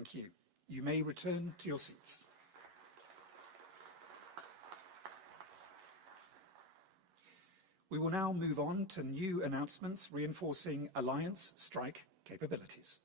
Thank you. You may return to your seats. We will now move on to new announcements reinforcing alliance strike capabilities.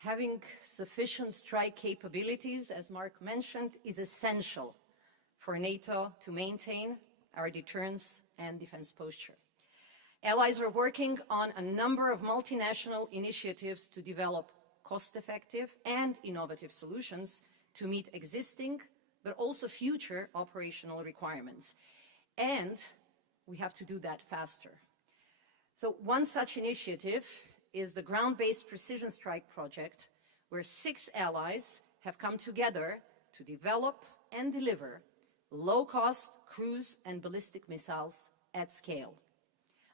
Having sufficient strike capabilities, as Mark mentioned, is essential for NATO to maintain our deterrence and defense posture. Allies are working on a number of multinational initiatives to develop cost-effective and innovative solutions to meet existing but also future operational requirements. And we have to do that faster. So one such initiative is the ground-based precision strike project, where 6 allies have come together to develop and deliver low-cost cruise and ballistic missiles at scale.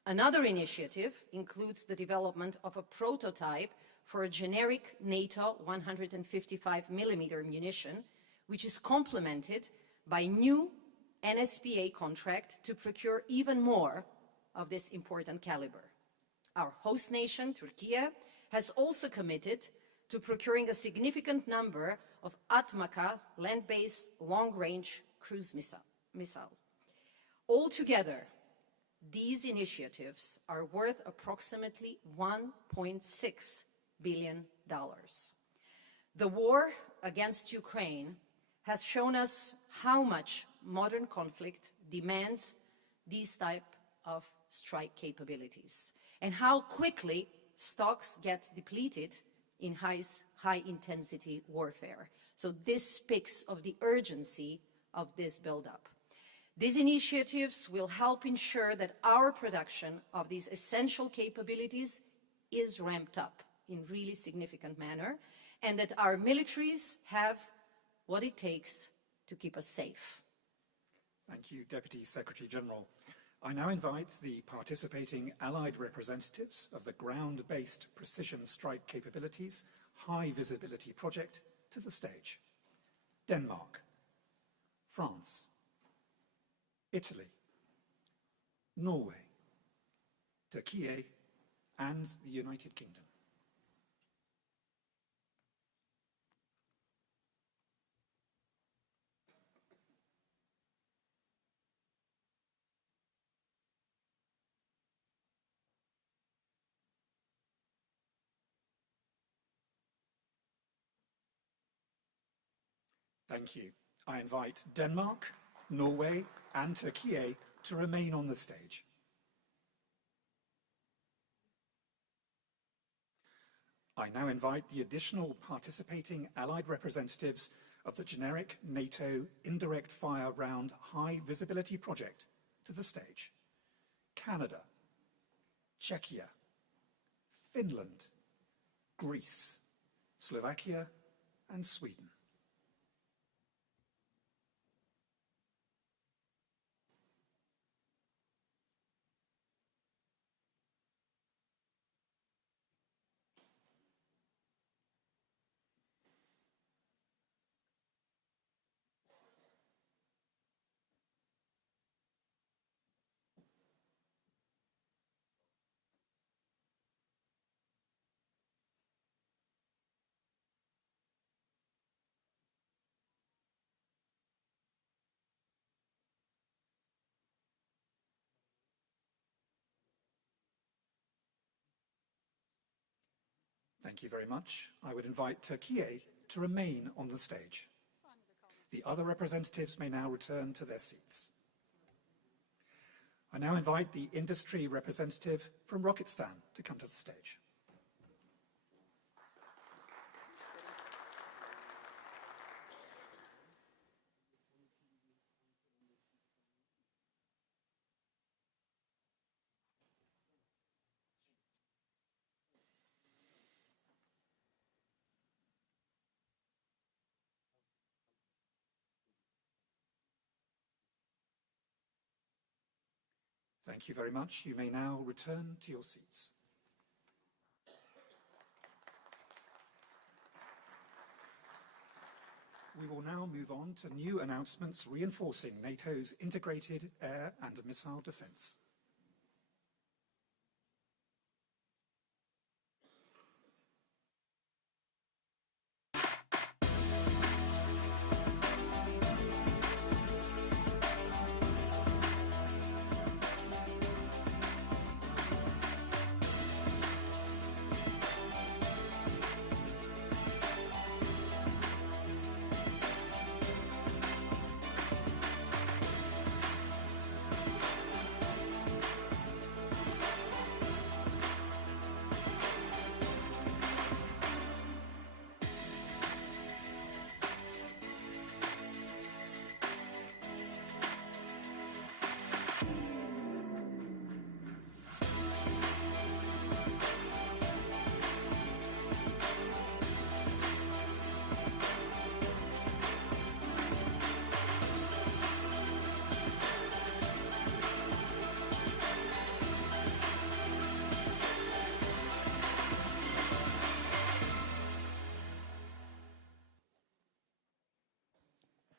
Another initiative includes the development of a prototype for a generic NATO 155mm munition, which is complemented by a new NSPA contract to procure even more of this important caliber. Our host nation, Turkey, has also committed to procuring a significant number of Atmaka land-based long-range cruise missiles. Altogether, these initiatives are worth approximately $1.6 billion. The war against Ukraine has shown us how much modern conflict demands these type of strike capabilities, and how quickly stocks get depleted in high-intensity warfare. So this speaks of the urgency of this buildup. These initiatives will help ensure that our production of these essential capabilities is ramped up in really significant manner, and that our militaries have what it takes to keep us safe. Thank you, Deputy Secretary General. I now invite the participating Allied representatives of the ground-based precision strike capabilities high visibility project to the stage. Denmark, France, Italy, Norway, Turkey, and the United Kingdom. Thank you. I invite Denmark, Norway, and Turkey to remain on the stage. I now invite the additional participating Allied representatives of the generic NATO indirect fire round high visibility project to the stage. Canada, Czechia, Finland, Greece, Slovakia, and Sweden. Thank you very much. I would invite Turquía to remain on the stage. The other representatives may now return to their seats. I now invite the industry representative from Rocketstan to come to the stage. Thank you very much. You may now return to your seats. We will now move on to new announcements reinforcing NATO's integrated air and missile defense.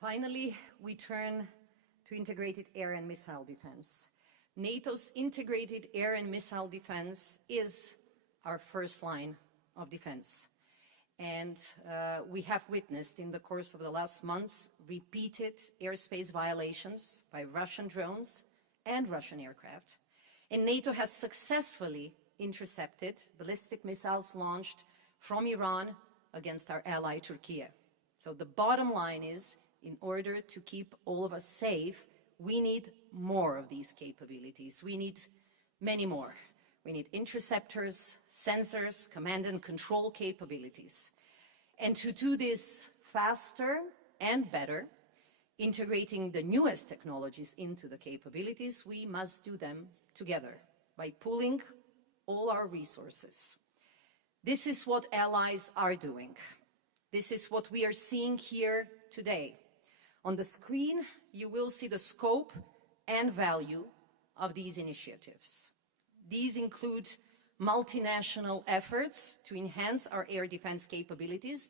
Finally, we turn to integrated air and missile defense. NATO's integrated air and missile defense is our first line of defense. And we have witnessed in the course of the last months repeated airspace violations by Russian drones and Russian aircraft. And NATO has successfully intercepted ballistic missiles launched from Iran against our ally Turkey. So the bottom line is, in order to keep all of us safe, we need more of these capabilities. We need many more. We need interceptors, sensors, command and control capabilities. And to do this faster and better, integrating the newest technologies into the capabilities, we must do them together by pooling all our resources. This is what allies are doing. This is what we are seeing here today. On the screen, you will see the scope and value of these initiatives. These include multinational efforts to enhance our air defense capabilities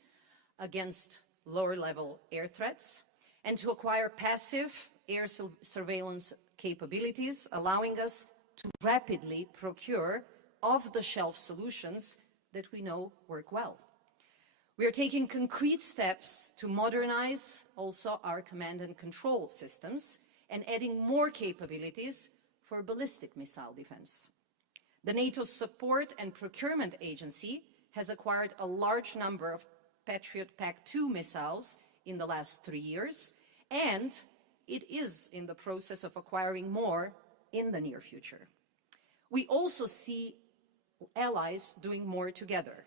against lower-level air threats and to acquire passive air surveillance capabilities, allowing us to rapidly procure off-the-shelf solutions that we know work well. We are taking concrete steps to modernize also our command and control systems and adding more capabilities for ballistic missile defense. The NATO Support and Procurement Agency has acquired a large number of Patriot PAC-2 missiles in the last 3 years, and it is in the process of acquiring more in the near future. We also see allies doing more together.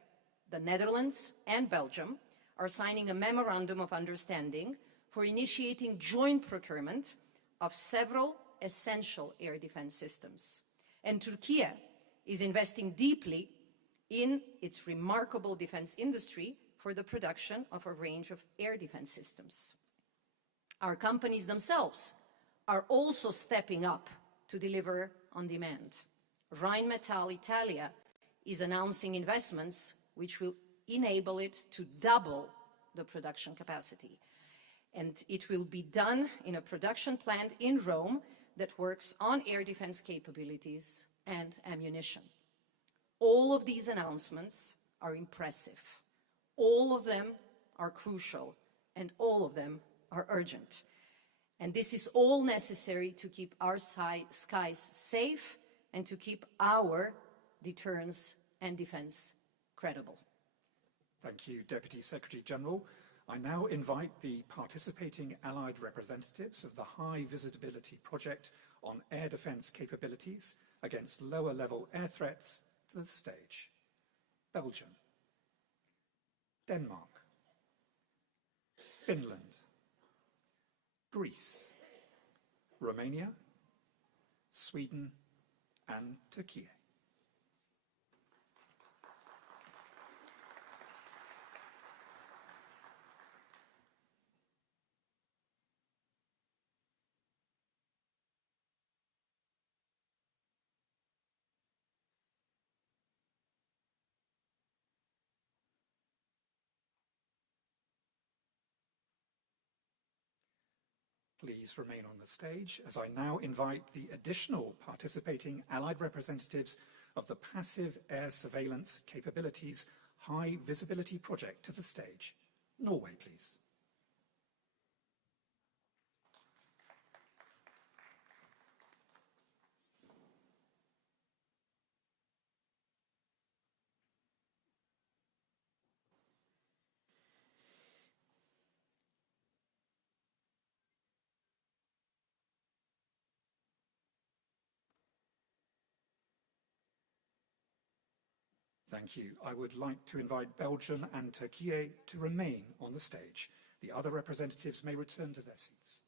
The Netherlands and Belgium are signing a memorandum of understanding for initiating joint procurement of several essential air defense systems. And Turkey is investing deeply in its remarkable defense industry for the production of a range of air defense systems. Our companies themselves are also stepping up to deliver on demand. Rheinmetall Italia is announcing investments which will enable it to double the production capacity. And it will be done in a production plant in Rome that works on air defense capabilities and ammunition. All of these announcements are impressive. All of them are crucial, and all of them are urgent. And this is all necessary to keep our skies safe and to keep our deterrence and defense credible. Thank you, Deputy Secretary-General. I now invite the participating Allied representatives of the High Visibility Project on Air Defence Capabilities against lower-level air threats to the stage. Belgium, Denmark, Finland, Greece, Romania, Sweden, and Turkey. Please remain on the stage as I now invite the additional participating Allied representatives of the Passive Air Surveillance Capabilities High Visibility Project to the stage. Norway, please. Thank you. I would like to invite Belgium and Turkey to remain on the stage. The other representatives may return to their seats.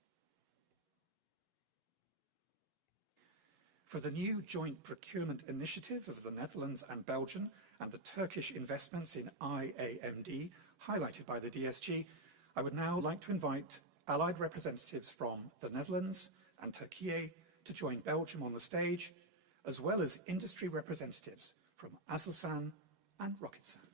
For the new joint procurement initiative of the Netherlands and Belgium and the Turkish investments in IAMD, highlighted by the DSG, I would now like to invite Allied representatives from the Netherlands and Turkey to join Belgium on the stage, as well as industry representatives from Aselsan and Roketsan.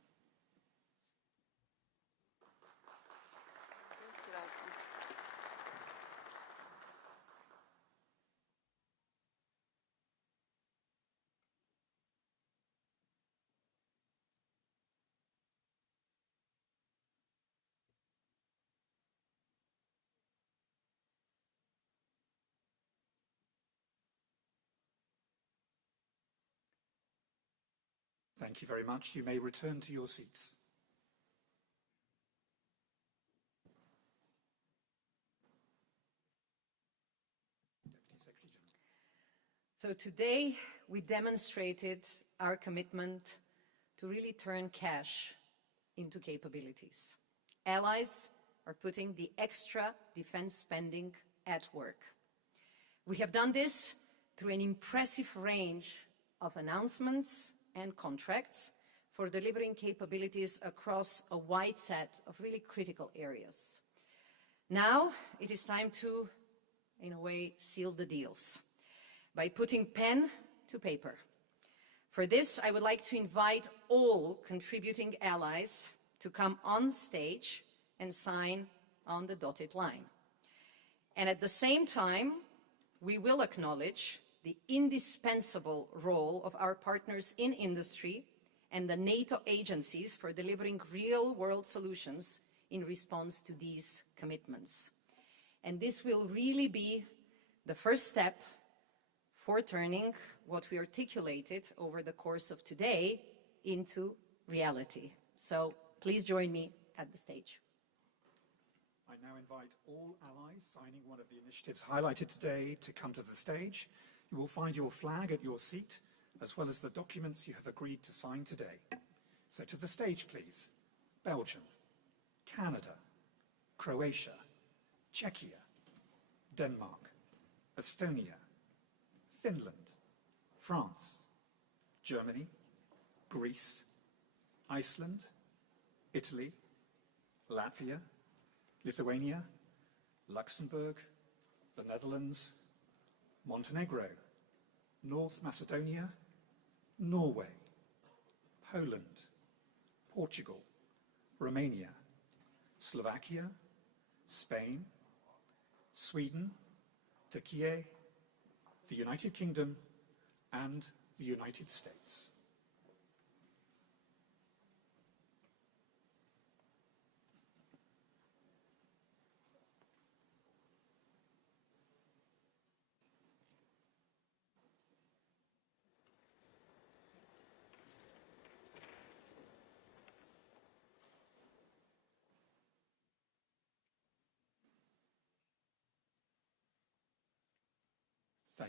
Thank you very much. You may return to your seats. Deputy Secretary-General. So today we demonstrated our commitment to really turn cash into capabilities. Allies are putting the extra defense spending at work. We have done this through an impressive range of announcements and contracts for delivering capabilities across a wide set of really critical areas. Now it is time to, in a way, seal the deals by putting pen to paper. For this, I would like to invite all contributing allies to come on stage and sign on the dotted line. And at the same time, we will acknowledge the indispensable role of our partners in industry and the NATO agencies for delivering real-world solutions in response to these commitments. And this will really be the first step for turning what we articulated over the course of today into reality. So please join me at the stage. I now invite all allies signing one of the initiatives highlighted today to come to the stage. You will find your flag at your seat, as well as the documents you have agreed to sign today. So to the stage, please. Belgium, Canada, Croatia, Czechia, Denmark, Estonia, Finland, France, Germany, Greece, Iceland, Italy, Latvia, Lithuania, Luxembourg, the Netherlands, Montenegro, North Macedonia, Norway, Poland, Portugal, Romania, Slovakia, Spain, Sweden, Turkey, the United Kingdom, and the United States.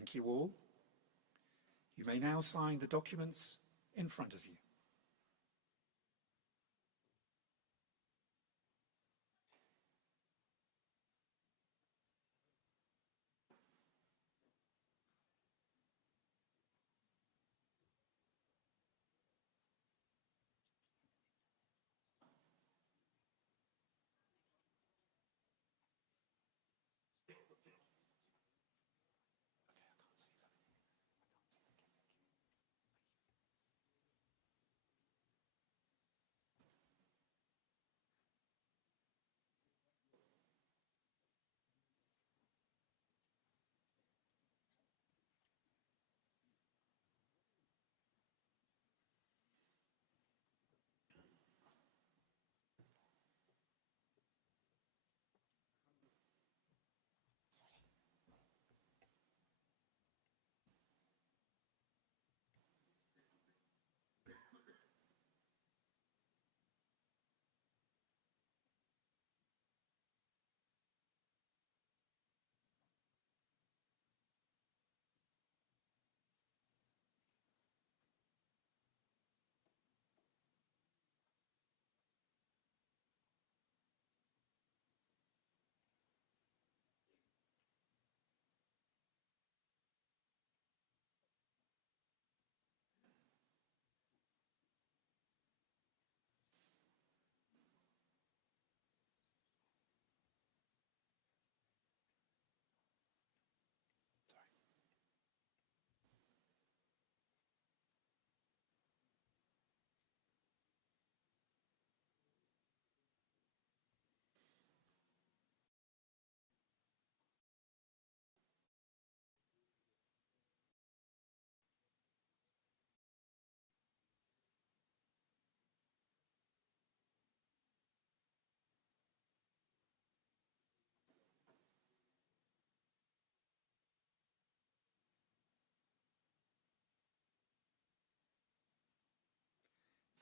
Thank you all. You may now sign the documents in front of you.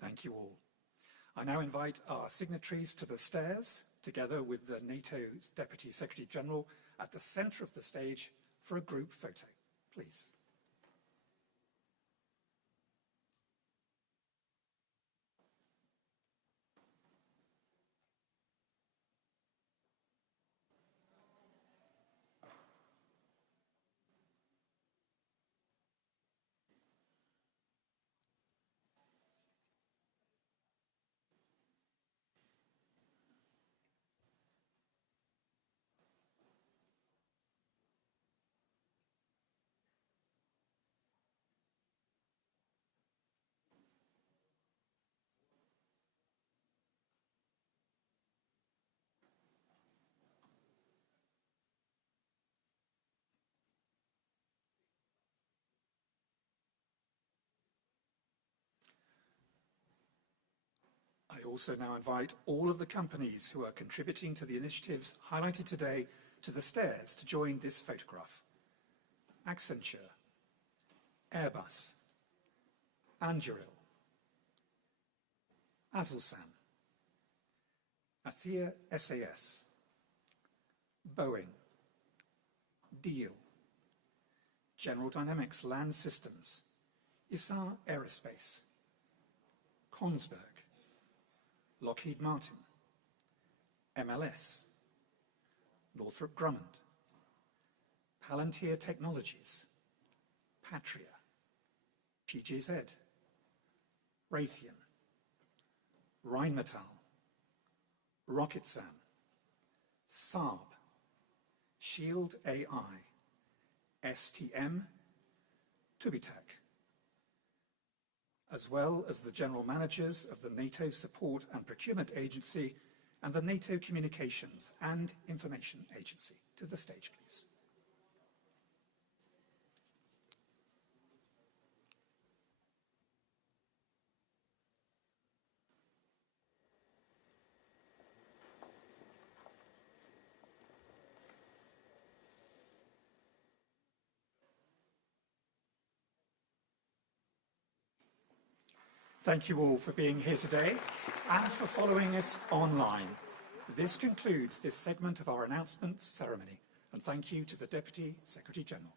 Thank you all. I now invite our signatories to the stairs, together with the NATO's Deputy Secretary General at the centre of the stage for a group photo, please. I also now invite all of the companies who are contributing to the initiatives highlighted today to the stairs to join this photograph. Accenture, Airbus, Anduril, Aselsan, Athea SAS, Boeing, Diehl, General Dynamics Land Systems, Isar Aerospace, Kongsberg, Lockheed Martin, MLS, Northrop Grumman, Palantir Technologies, Patria, PGZ, Raytheon, Rheinmetall, Rocketsam, Saab, Shield AI, STM, Tubitak, as well as the general managers of the NATO Support and Procurement Agency and the NATO Communications and Information Agency. To the stage, please. Thank you all for being here today and for following us online. This concludes this segment of our announcements ceremony, and thank you to the Deputy Secretary General.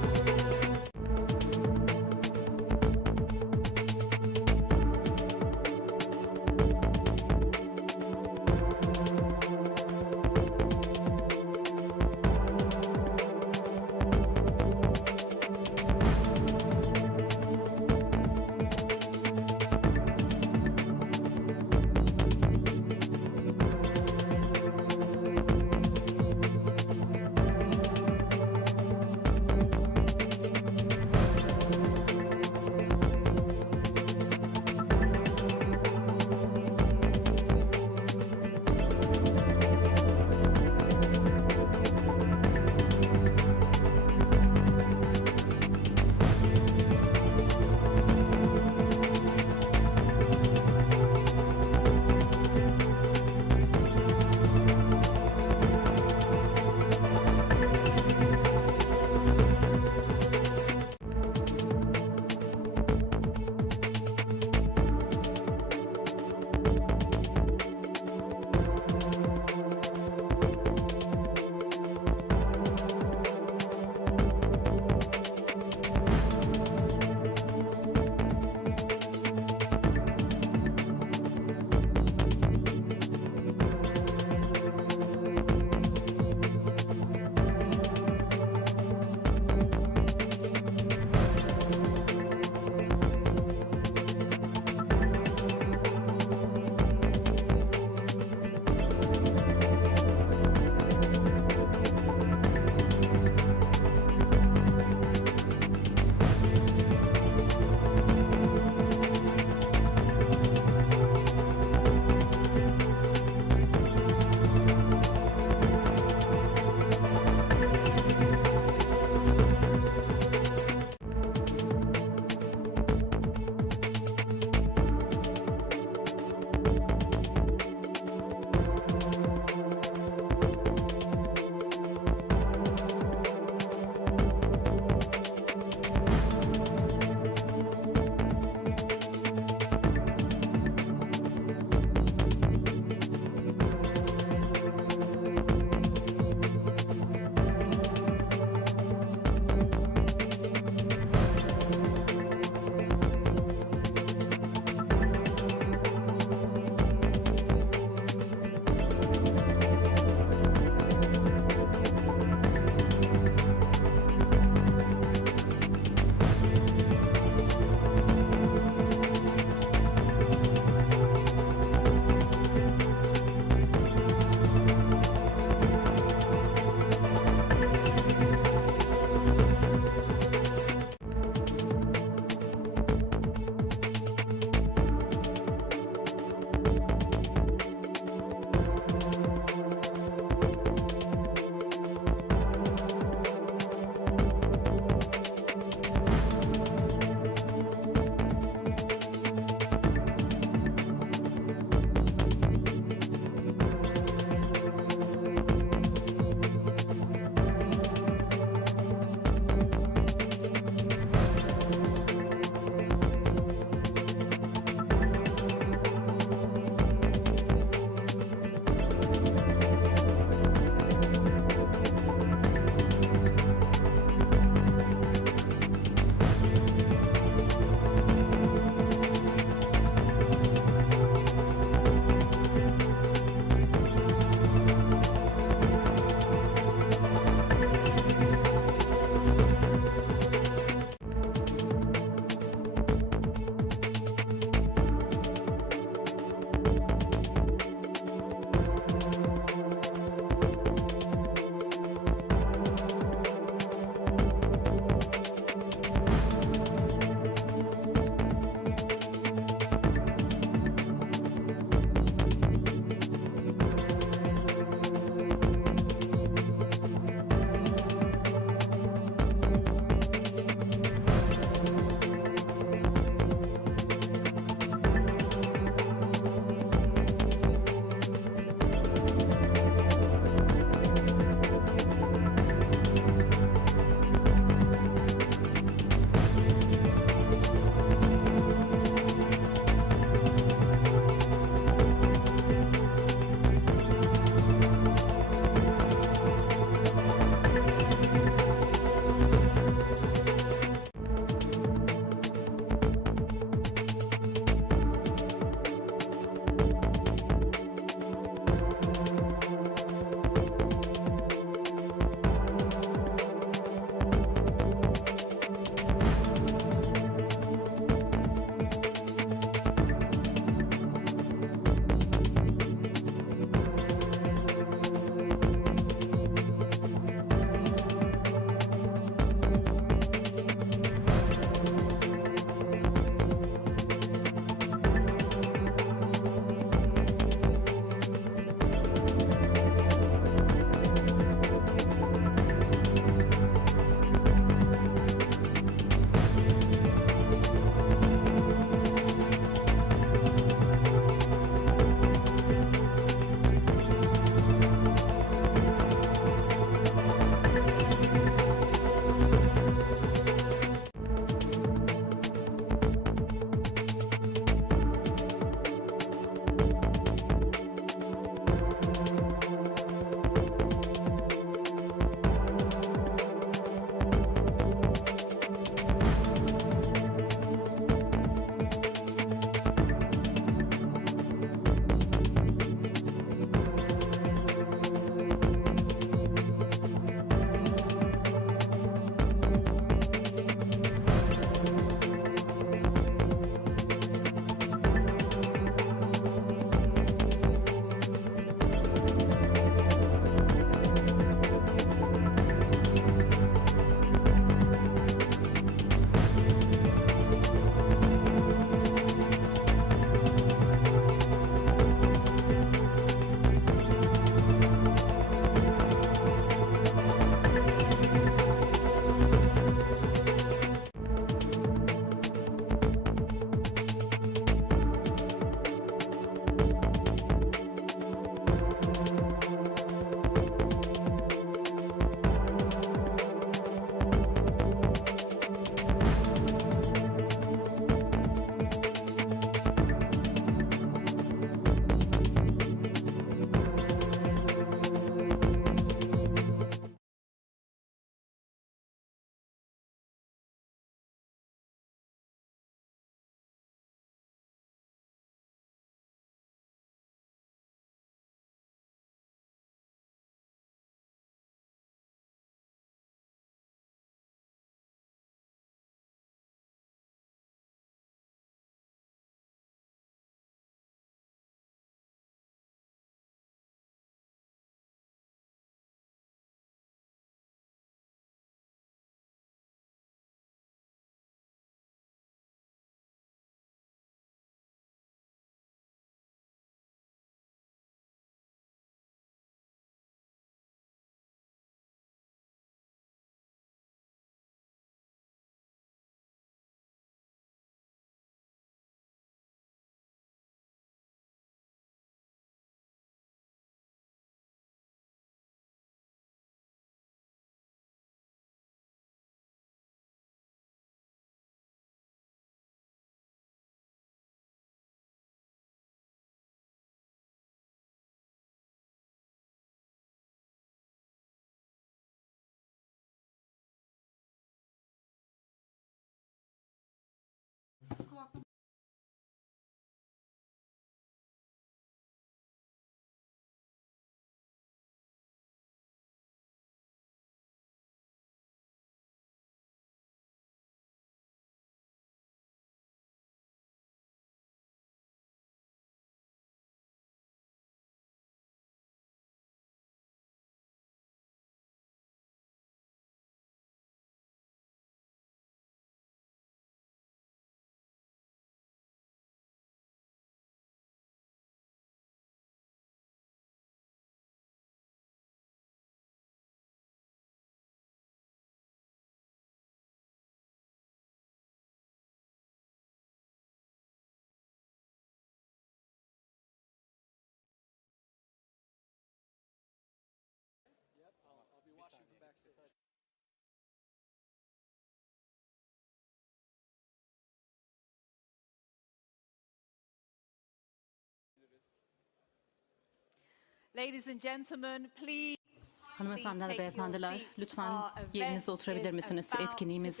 Ladies and gentlemen, please. Hanımefendiler ve beyefendiler, lütfen yerinize oturabilir misiniz? Etkinliğimiz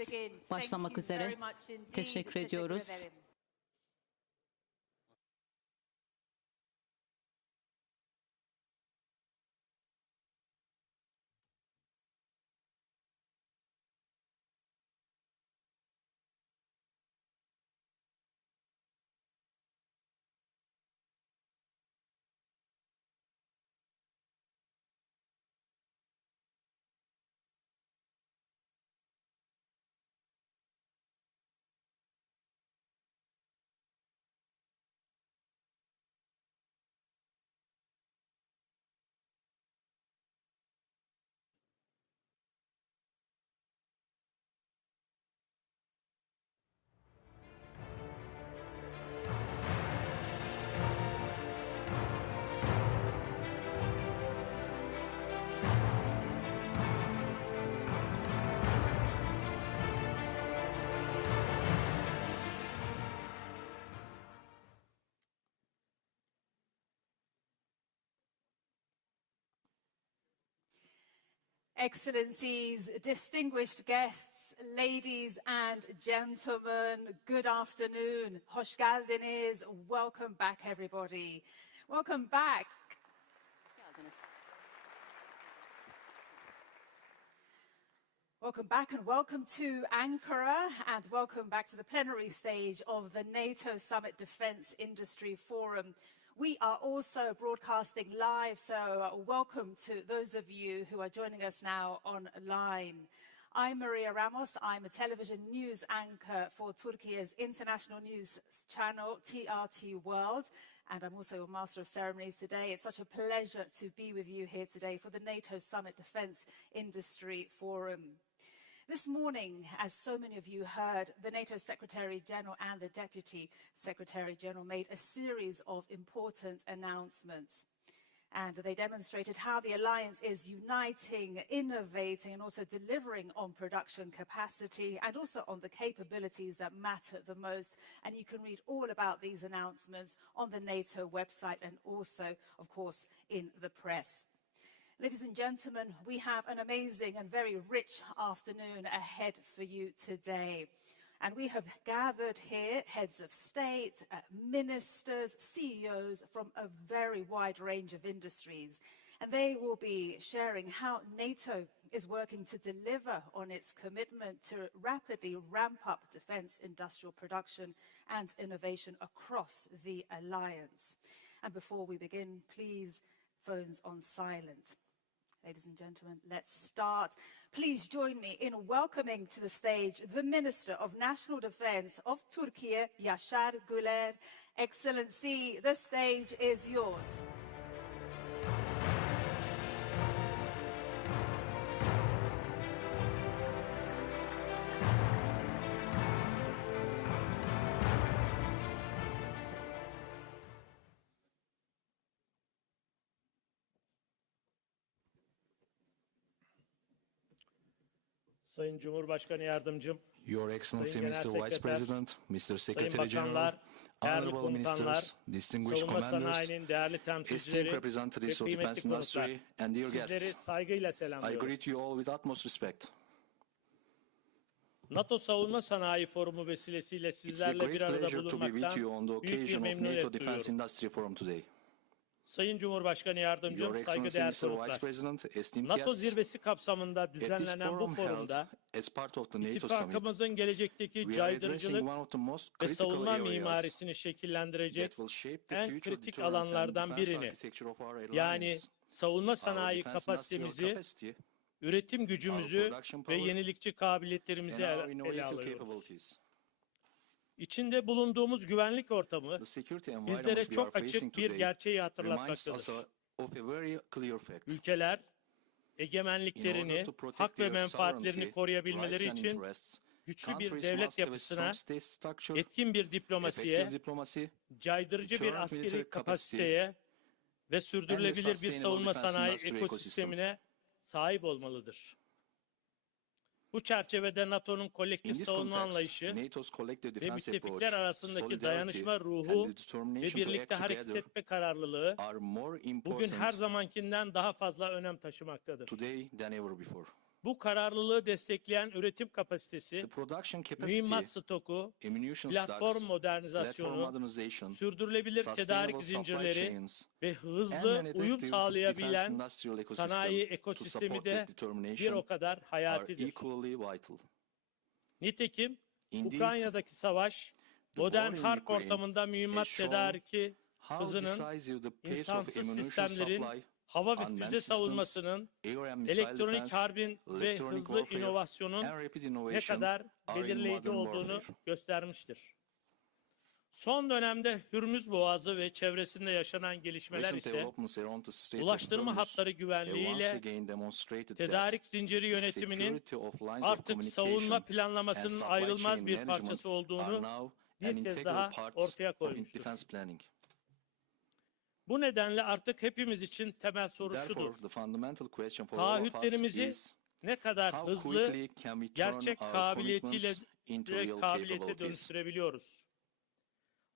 başlamak üzere. Teşekkür ediyoruz. Excellencies, distinguished guests, ladies and gentlemen, good afternoon. Hoş geldiniz. Welcome back, everybody. Welcome back. Welcome back and welcome to Ankara and welcome back to the plenary stage of the NATO Summit Defense Industry Forum. We are also broadcasting live, so welcome to those of you who are joining us now online. I'm Maria Ramos. I'm a television news anchor for Turkey's international news channel, TRT World, and I'm also a master of ceremonies today. It's such a pleasure to be with you here today for the NATO Summit Defense Industry Forum. This morning, as so many of you heard, the NATO Secretary General and the Deputy Secretary General made a series of important announcements. And they demonstrated how the alliance is uniting, innovating, and also delivering on production capacity and also on the capabilities that matter the most. And you can read all about these announcements on the NATO website and also, of course, in the press. Ladies and gentlemen, we have an amazing and very rich afternoon ahead for you today. And we have gathered here heads of state, ministers, CEOs from a very wide range of industries. And they will be sharing how NATO is working to deliver on its commitment to rapidly ramp up defense industrial production and innovation across the alliance. And before we begin, please, phones on silent. Ladies and gentlemen, let's start. Please join me in welcoming to the stage the Minister of National Defense of Turkey, Yaşar Güler. Excellency, the stage is yours. Sayın Cumhurbaşkanı Yardımcım, Your Excellency, Sayın Mr. Genel Vice Sekreter, President, Mr. Sayın Secretary General, Bakanlar, değerli Honorable komutanlar, Ministers, distinguished savunma commanders, sanayinin değerli esteemed temsilcileri ve representatives of defense kıymetli konuklar, industry, and dear sizleri guests, saygıyla I selamlıyorum. greet you all with utmost respect. NATO Savunma Sanayi Forumu vesilesiyle It's a sizlerle great bir arada pleasure to be with bulunmaktan you on the büyük bir occasion of memnuniyet NATO Defense duyuyorum. Industry Forum today. Sayın Cumhurbaşkanı Your Yardımcım, Excellency, saygıdeğer Mr. Vice konuklar, President, esteemed NATO guests, zirvesi kapsamında at this düzenlenen bu forum held forumda as part of the NATO Summit, ittifakımızın gelecekteki we are addressing caydırıcılık one of the most ve critical savunma areas mimarisini that şekillendirecek will shape the en future kritik deterrence and alanlardan defense birini, architecture of our yani alliance. savunma Our sanayi defense industrial kapasitemizi, capacity üretim gücümüzü production ve power, yenilikçi and kabiliyetlerimizi our ele innovative alıyoruz. capabilities. İçinde bulunduğumuz güvenlik ortamı The security bizlere environment we are çok facing açık bir today gerçeği reminds us hatırlatmaktadır. of a very clear fact. Ülkeler In egemenliklerini, order to protect hak ve their menfaatlerini sovereignty, koruyabilmeleri rights and için interests, güçlü bir countries devlet must have a yapısına, strong state structure, etkin bir diplomasiye, effective diplomacy, caydırıcı bir deterrent askeri military kapasiteye ve sürdürülebilir bir sustainable savunma defense sanayi industry ekosistemine sahip olmalıdır. Bu çerçevede NATO'nun In kolektif this savunma context, anlayışı NATO's collective ve defense müttefikler approach, arasındaki solidarity, dayanışma ruhu and the ve determination to birlikte act hareket together etme kararlılığı are more bugün important her zamankinden daha fazla önem taşımaktadır. today than ever before. Bu kararlılığı destekleyen üretim kapasitesi, The production capacity, mühimmat stoku, ammunition platform stocks, platform modernizasyonu, modernization, sürdürülebilir sustainable tedarik supply zincirleri chains, ve and hızlı an uyum effective sağlayabilen defense industrial ecosystem sanayi to ekosistemi support de that bir determination o kadar are hayatidir. equally vital. Nitekim Indeed, Ukrayna'daki savaş, the modern war in harp Ukraine ortamında mühimmat has shown tedariki how hızının, decisive the pace of insansız ammunition sistemlerin, supply, hava ve unmanned füze systems, savunmasının, air and missile elektronik defense, harbin ve electronic hızlı warfare, inovasyonun and rapid ne innovation kadar are in belirleyici modern olduğunu warfare. göstermiştir. Son dönemde Hürmüz Boğazı ve çevresinde yaşanan gelişmeler Recent ise developments around the Strait of ulaştırma Hormuz hatları have once güvenliğiyle again demonstrated tedarik that zinciri the yönetiminin security of lines of artık savunma communication and planlamasının supply ayrılmaz chain bir management parçası are olduğunu now bir an kez integral daha part ortaya of koymuştur. defense planning. Bu nedenle artık hepimiz için temel soru şudur: Therefore, the fundamental question for all of us taahhütlerimizi is ne kadar how hızlı, quickly can we turn gerçek our kabiliyetiyle commitments into ve real kabiliyete capabilities? dönüştürebiliyoruz?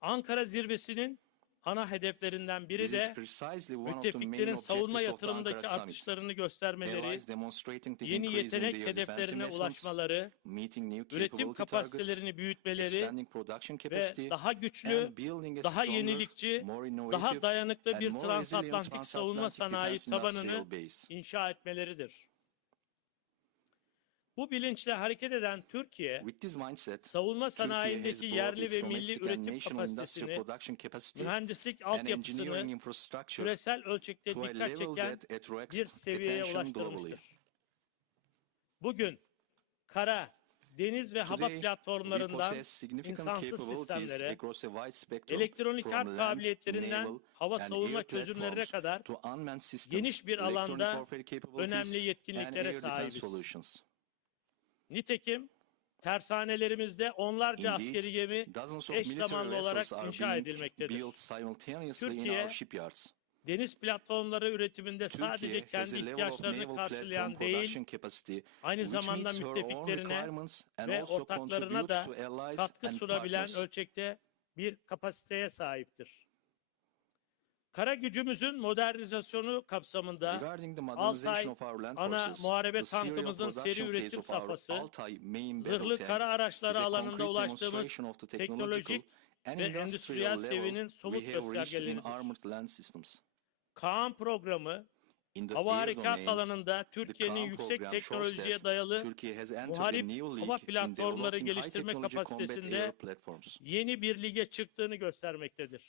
Ankara zirvesinin ana hedeflerinden biri This is de precisely one of the main müttefiklerin savunma objectives of the Ankara yatırımındaki Summit. artışlarını göstermeleri, Allies demonstrating the yeni increase in yetenek their defense hedeflerine investments, ulaşmaları, meeting new üretim capability targets, kapasitelerini büyütmeleri expanding production ve capacity, daha güçlü, and building a daha stronger, yenilikçi, more daha innovative, dayanıklı and bir more resilient transatlantik savunma transatlantic sanayi defense industrial tabanını base. inşa etmeleridir. Bu bilinçle hareket eden Türkiye, With this mindset, savunma Turkey has sanayindeki brought yerli its ve milli domestic and üretim national industrial kapasitesini, production capacity mühendislik and engineering altyapısını infrastructure küresel ölçekte to a dikkat level çeken that attracts bir seviyeye attention globally. ulaştırmıştır. Bugün kara, deniz ve hava Today, we platformlarından possess significant insansız capabilities sistemlere, across a wide spectrum elektronik from harp land, kabiliyetlerinden naval, hava and savunma air çözümlerine platforms kadar to unmanned systems, geniş bir electronic alanda warfare capabilities, önemli and yetkinliklere air defense sahibiz. solutions. Nitekim tersanelerimizde onlarca Indeed, askeri gemi dozens of eş military zamanlı olarak vessels are inşa being edilmektedir. built simultaneously in Türkiye, our shipyards. deniz platformları üretiminde sadece Turkey has kendi a level of ihtiyaçlarını naval platform karşılayan değil, production capacity aynı which zamanda meets her own müttefiklerine requirements and ve also ortaklarına contributes da to allies katkı and sunabilen partners. ölçekte bir kapasiteye sahiptir. Kara gücümüzün modernizasyonu kapsamında Regarding the Altay modernization of our land ana forces, muharebe the serial tankımızın seri production phase üretim of our safhası, Altay main battle zırhlı tank kara is araçları a alanında concrete ulaştığımız demonstration of the technological teknolojik and ve industrial endüstriyel level seviyenin somut we have reached in göstergeleridir. armored land systems. Kaan programı, In the hava air harekat domain, alanında the Türkiye'nin Kaan yüksek program shows teknolojiye that dayalı Turkey has entered a muharip new hava league in platformları developing high geliştirme technology combat air kapasitesinde platforms. yeni bir lige çıktığını göstermektedir.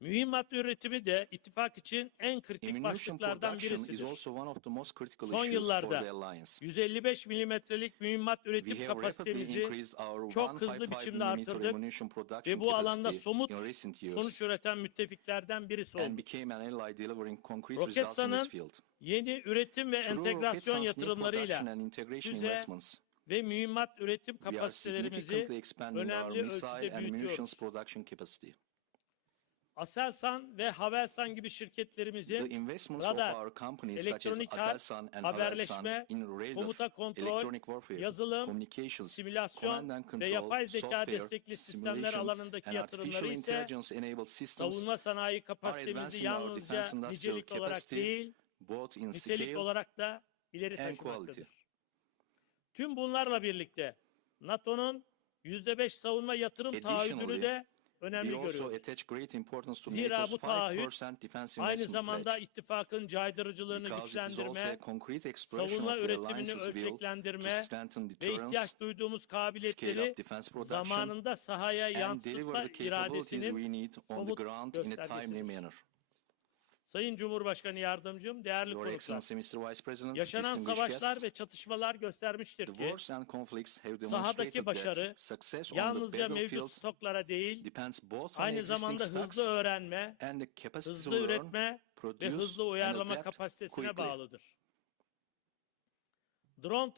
Mühimmat üretimi de ittifak için en kritik Ammunition başlıklardan production is birisidir. also one of the most critical Son issues for yıllarda the alliance. 155 milimetrelik mühimmat We üretim have rapidly kapasitemizi increased our çok hızlı 155 biçimde mm artırdık ammunition production ve bu alanda capacity somut in recent years sonuç üreten müttefiklerden birisi and olduk. became an ally delivering concrete results in this Roketsan'ın field. yeni üretim ve Through entegrasyon Roketsan's new production yatırımlarıyla and integration füze investments, ve mühimmat üretim we are kapasitelerimizi significantly expanding our önemli missile ölçüde and munitions büyütüyoruz. production capacity. Aselsan ve Havelsan gibi The şirketlerimizin investments radar, of our companies such as elektronik harp, Aselsan and Havelsan haberleşme, in radar, komuta kontrol, electronic warfare, yazılım, communications, simülasyon command and ve control, yapay zeka software, destekli sistemler simulation, alanındaki and yatırımları artificial ise intelligence-enabled systems savunma sanayi are kapasitemizi advancing our yalnızca defense industrial nicelik olarak capacity değil, both in nitelik scale olarak da ileri and taşımaktadır. quality. Tüm bunlarla birlikte NATO'nun %5 savunma yatırım taahhüdünü Additionally, de önemli we also görüyoruz. attach great importance to Zira NATO's bu taahhüt 5% defense aynı investment zamanda pledge, ittifakın caydırıcılığını because it is also a güçlendirme, concrete expression savunma of the üretimini alliance's will to ölçeklendirme strengthen ve deterrence, ihtiyaç duyduğumuz scale kabiliyetleri up defense production, zamanında sahaya and deliver yansıtma the capabilities iradesinin we need on the somut ground in a timely göstergesidir. manner. Sayın Cumhurbaşkanı Yardımcım, değerli Your konuklar, Excellency, Mr. Vice President, yaşanan distinguished savaşlar guests, ve çatışmalar göstermiştir the ki wars and conflicts have sahadaki demonstrated başarı that success on the yalnızca mevcut battlefield stoklara değil, depends both on aynı existing zamanda stocks hızlı öğrenme, and the capacity to hızlı learn, üretme ve produce, hızlı and uyarlama adapt kapasitesine quickly. bağlıdır. Drone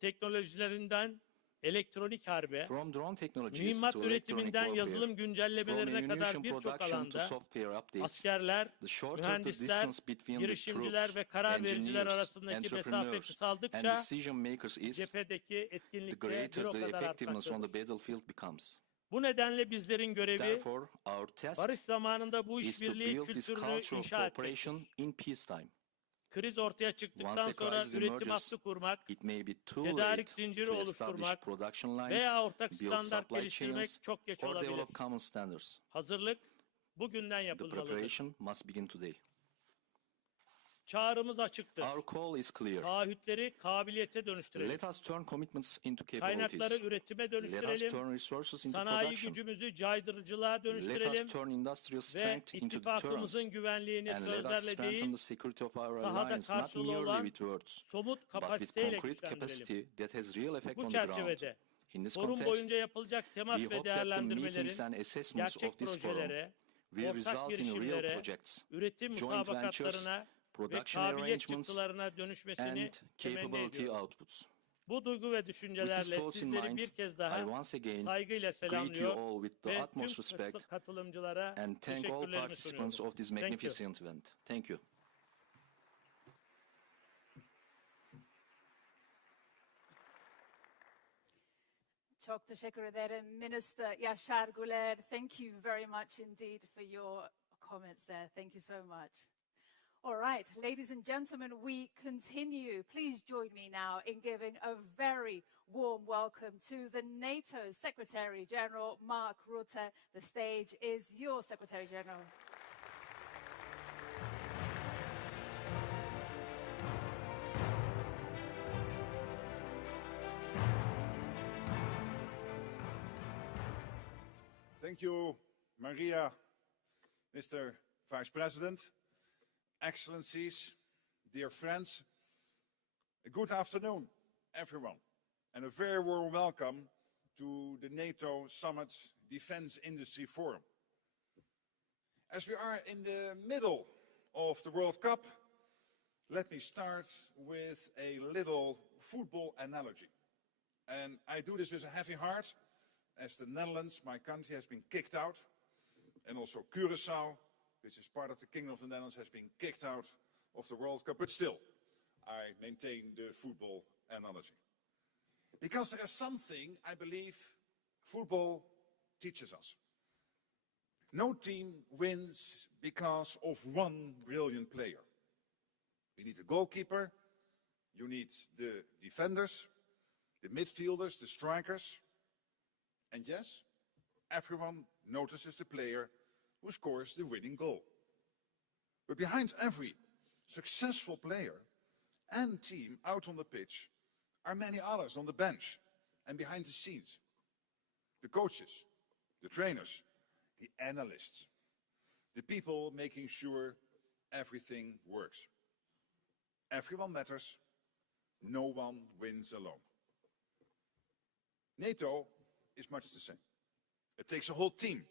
teknolojilerinden elektronik harbe, From drone technologies mühimmat to electronic üretiminden warfare, yazılım from güncellemelerine kadar ammunition birçok production to alanda software updates, askerler, the shorter the mühendisler, distance between the girişimciler troops, ve karar vericiler engineers, arasındaki mesafe entrepreneurs, and kısaldıkça decision makers is, cephedeki the etkinlik de greater bir o the kadar effectiveness on the artmaktadır. battlefield becomes. Bu nedenle bizlerin görevi Therefore, our task barış zamanında bu is to işbirliği build this kültürünü culture of inşa cooperation etmektir. in peacetime. Kriz ortaya Once çıktıktan a sonra crisis üretim emerges, hattı kurmak it may be too tedarik late zinciri to establish oluşturmak production lines, veya ortak build standart supply geliştirmek chains, çok geç or olabilir. develop common standards. Hazırlık bugünden The yapılmalıdır. preparation must begin today. Çağrımız açıktır. Our call is clear. Taahhütleri kabiliyete dönüştürelim. Let us turn commitments into capabilities. Kaynakları üretime Let us dönüştürelim. turn resources into Sanayi production. gücümüzü caydırıcılığa Let dönüştürelim. us turn industrial Ve strength into deterrence. ittifakımızın güvenliğini And let us sözlerle strengthen değil, the security of our sahada alliance, not karşılığı merely olan with words, somut but with kapasiteyle concrete güçlendirelim. capacity that has real effect Bu on the ground. çerçevede In this forum context, boyunca yapılacak temas we ve hope that the meetings değerlendirmelerin and assessments gerçek of this forum projelere, will ortak result in real girişimlere, projects, üretim joint ventures, mutabakatlarına ve production kabiliyet arrangements, çıktılarına dönüşmesini and temenni capability ediyorum. outputs. Bu duygu ve With these düşüncelerle thoughts in sizleri mind, bir kez I daha once again saygıyla greet you selamlıyor all with the ve utmost tüm respect katılımcılara and thank all teşekkürlerimi participants sunuyorum. of this Thank you. magnificent event. Thank you. Çok teşekkür ederim, Minister Yaşar Güler. Thank you very much indeed for your comments there. Thank you so much. All right, ladies and gentlemen, we continue. Please join me now in giving a very warm welcome to the NATO Secretary General, Mark Rutte. The stage is yours, Secretary General. Thank you, Maria, Mr. Vice President, Excellencies, dear friends. A good afternoon, everyone, and a very warm welcome to the NATO Summit Defense Industry Forum. As we are in the middle of the World Cup, let me start with a little football analogy. And I do this with a heavy heart, as the Netherlands, my country, has been kicked out, and also Curaçao, which is part of the Kingdom of the Netherlands, has been kicked out of the World Cup. But still, I maintain the football analogy. Because there's something I believe football teaches us. No team wins because of one brilliant player. You need a goalkeeper, you need the defenders, the midfielders, the strikers. And yes, everyone notices the player who scores the winning goal. But behind every successful player and team out on the pitch are many others on the bench and behind the scenes. The coaches, the trainers, the analysts, the people making sure everything works. Everyone matters, no one wins alone. NATO is much the same. It takes a whole team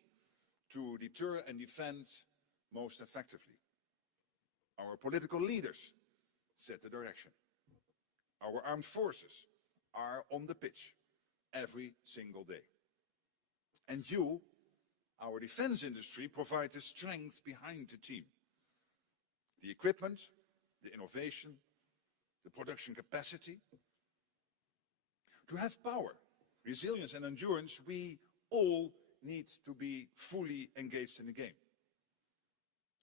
to deter and defend most effectively. Our political leaders set the direction. Our armed forces are on the pitch every single day. And you, our defense industry, provide the strength behind the team. The equipment, the innovation, the production capacity. To have power, resilience and endurance, we all need to be fully engaged in the game.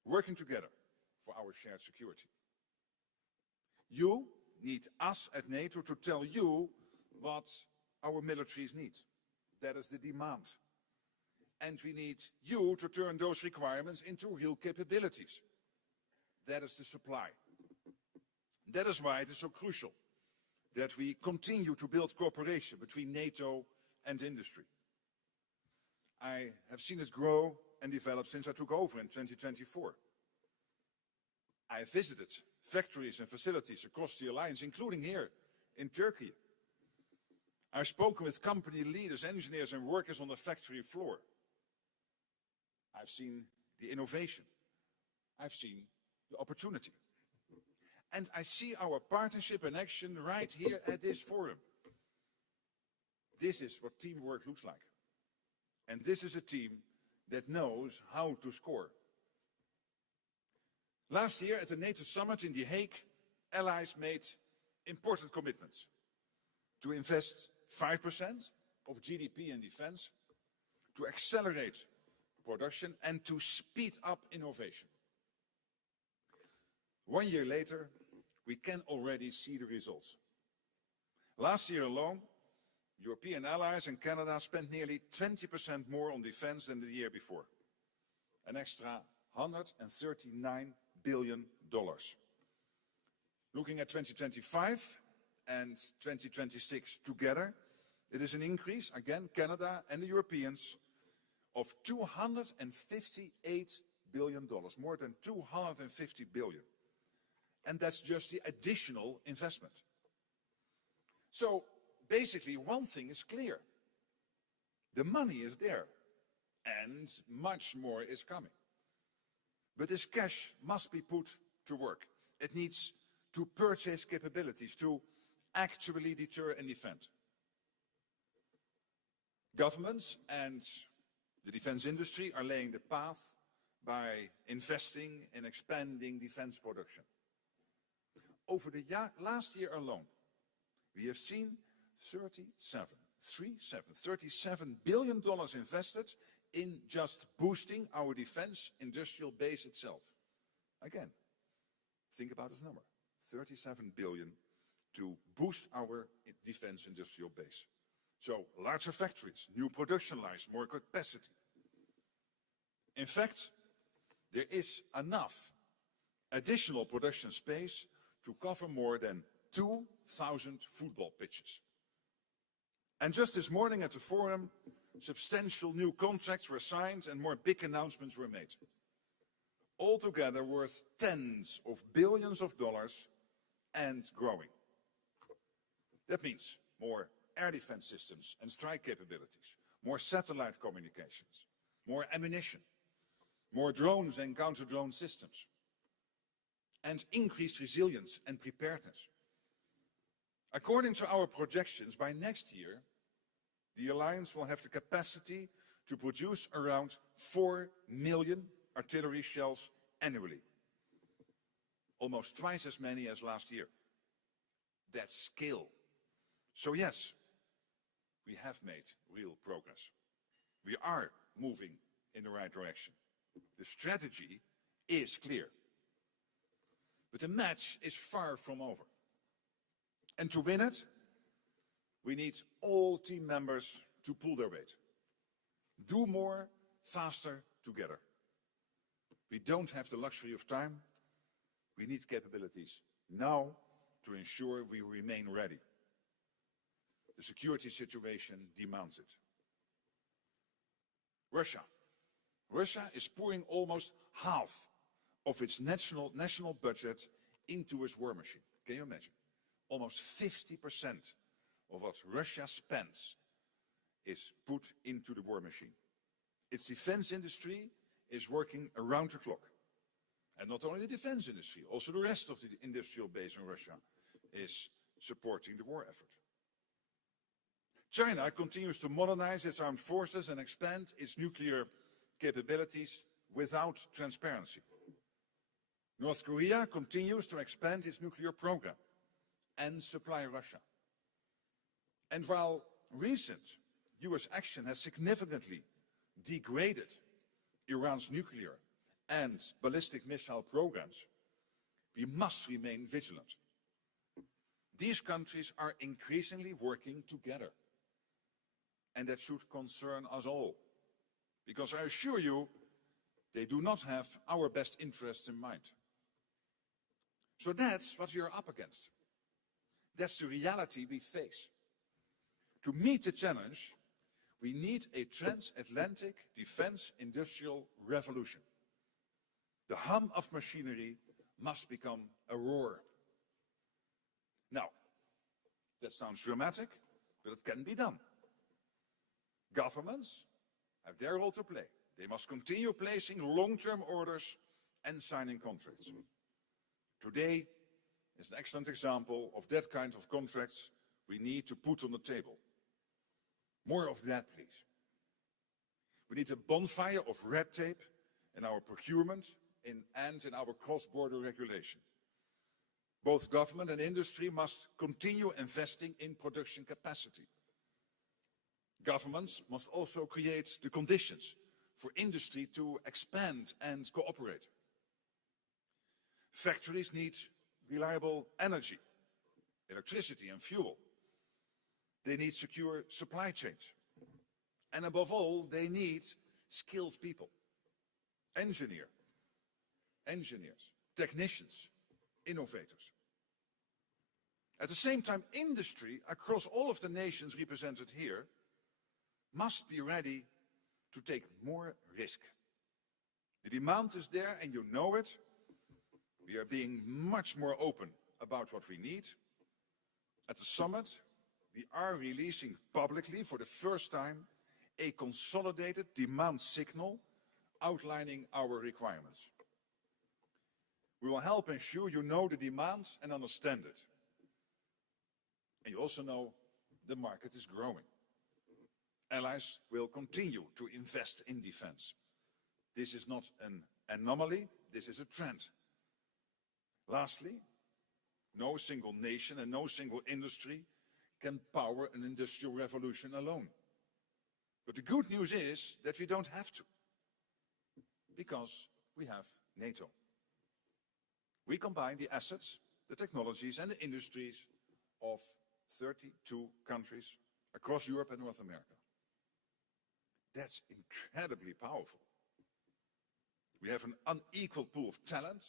Working together for our shared security. You need us at NATO to tell you what our militaries need. That is the demand. And we need you to turn those requirements into real capabilities. That is the supply. That is why it is so crucial that we continue to build cooperation between NATO and industry. I have seen it grow and develop since I took over in 2024. I visited factories and facilities across the alliance, including here in Turkey. I've spoken with company leaders, engineers and workers on the factory floor. I've seen the innovation. I've seen the opportunity. And I see our partnership in action right here at this forum. This is what teamwork looks like. And this is a team that knows how to score. Last year at the NATO summit in The Hague, allies made important commitments to invest 5% of GDP in defense, to accelerate production and to speed up innovation. 1 year later, we can already see the results. Last year alone, European allies and Canada spent nearly 20% more on defense than the year before. An extra $139 billion. Looking at 2025 and 2026 together, it is an increase, again, Canada and the Europeans, of $258 billion, more than 250 billion. And that's just the additional investment. So basically, one thing is clear. The money is there, and much more is coming. But this cash must be put to work. It needs to purchase capabilities, to actually deter and defend. Governments and the defense industry are laying the path by investing in expanding defense production. Over the last year alone, we have seen $37 billion invested in just boosting our defense industrial base itself. Again, think about this number, 37 billion to boost our defense industrial base. So larger factories, new production lines, more capacity. In fact, there is enough additional production space to cover more than 2,000 football pitches. And just this morning at the forum, substantial new contracts were signed and more big announcements were made. Altogether worth tens of billions of dollars and growing. That means more air defense systems and strike capabilities, more satellite communications, more ammunition, more drones and counter-drone systems, and increased resilience and preparedness. According to our projections, by next year, the alliance will have the capacity to produce around 4 million artillery shells annually. Almost twice as many as last year. That's scale. So yes, we have made real progress. We are moving in the right direction. The strategy is clear. But the match is far from over. And to win it, we need all team members to pull their weight. Do more, faster, together. We don't have the luxury of time. We need capabilities now to ensure we remain ready. The security situation demands it. Russia is pouring almost half of its national budget into its war machine. Can you imagine? Almost 50% of what Russia spends is put into the war machine. Its defense industry is working around the clock. And not only the defense industry, also the rest of the industrial base in Russia is supporting the war effort. China continues to modernize its armed forces and expand its nuclear capabilities without transparency. North Korea continues to expand its nuclear program and supply Russia. And while recent US action has significantly degraded Iran's nuclear and ballistic missile programs, we must remain vigilant. These countries are increasingly working together. And that should concern us all. Because I assure you, they do not have our best interests in mind. So that's what we are up against. That's the reality we face. To meet the challenge, we need a transatlantic defense industrial revolution. The hum of machinery must become a roar. Now, that sounds dramatic, but it can be done. Governments have their role to play. They must continue placing long-term orders and signing contracts. Today is an excellent example of that kind of contracts we need to put on the table. More of that, please. We need a bonfire of red tape in our procurement and in our cross-border regulation. Both government and industry must continue investing in production capacity. Governments must also create the conditions for industry to expand and cooperate. Factories need reliable energy, electricity and fuel. They need secure supply chains. And above all, they need skilled people. Engineers, technicians, innovators. At the same time, industry across all of the nations represented here must be ready to take more risk. The demand is there and you know it. We are being much more open about what we need. At the summit, we are releasing publicly for the first time a consolidated demand signal outlining our requirements. We will help ensure you know the demands and understand it. And you also know the market is growing. Allies will continue to invest in defense. This is not an anomaly, this is a trend. Lastly, no single nation and no single industry can power an industrial revolution alone. But the good news is that we don't have to, because we have NATO. We combine the assets, the technologies and the industries of 32 countries across Europe and North America. That's incredibly powerful. We have an unequal pool of talent,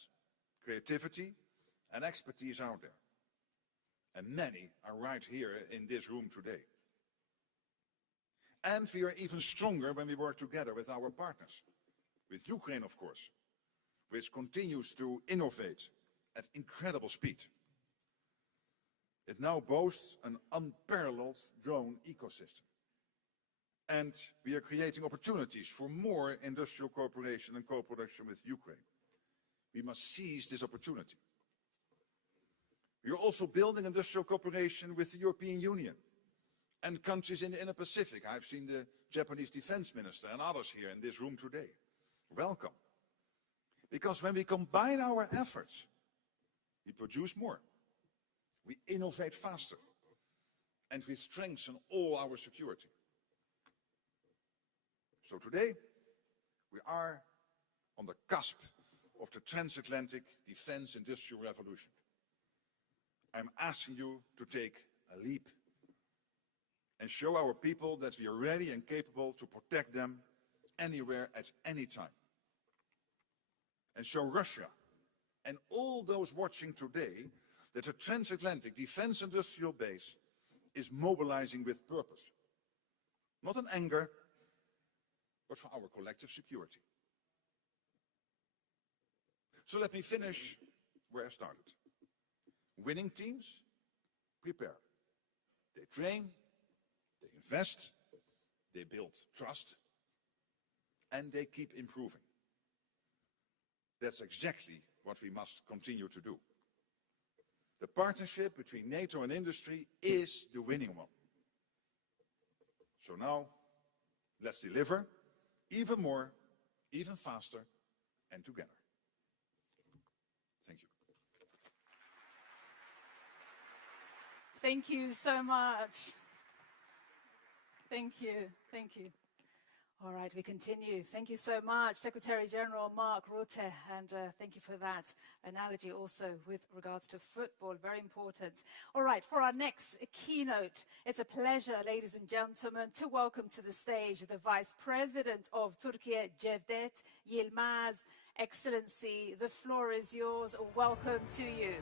creativity and expertise out there. And many are right here in this room today. And we are even stronger when we work together with our partners. With Ukraine, of course, which continues to innovate at incredible speed. It now boasts an unparalleled drone ecosystem. And we are creating opportunities for more industrial cooperation and co-production with Ukraine. We must seize this opportunity. We are also building industrial cooperation with the European Union and countries in the Indo-Pacific. I've seen the Japanese defense minister and others here in this room today. Welcome. Because when we combine our efforts, we produce more, we innovate faster, and we strengthen all our security. So today, we are on the cusp of the transatlantic defense industrial revolution. I'm asking you to take a leap and show our people that we are ready and capable to protect them anywhere at any time. And show Russia and all those watching today that the transatlantic defense industrial base is mobilizing with purpose. Not in anger, but for our collective security. So let me finish where I started. Winning teams prepare. They train, they invest, they build trust, and they keep improving. That's exactly what we must continue to do. The partnership between NATO and industry is the winning one. So now, let's deliver even more, even faster, and together. Thank you. Thank you so much. Thank you. Thank you. All right, we continue. Thank you so much, Secretary General Mark Rutte, and thank you for that analogy also with regards to football, very important. All right, for our next keynote, it's a pleasure, ladies and gentlemen, to welcome to the stage the Vice President of Turkey, Cevdet Yilmaz. Excellency, the floor is yours. Welcome to you.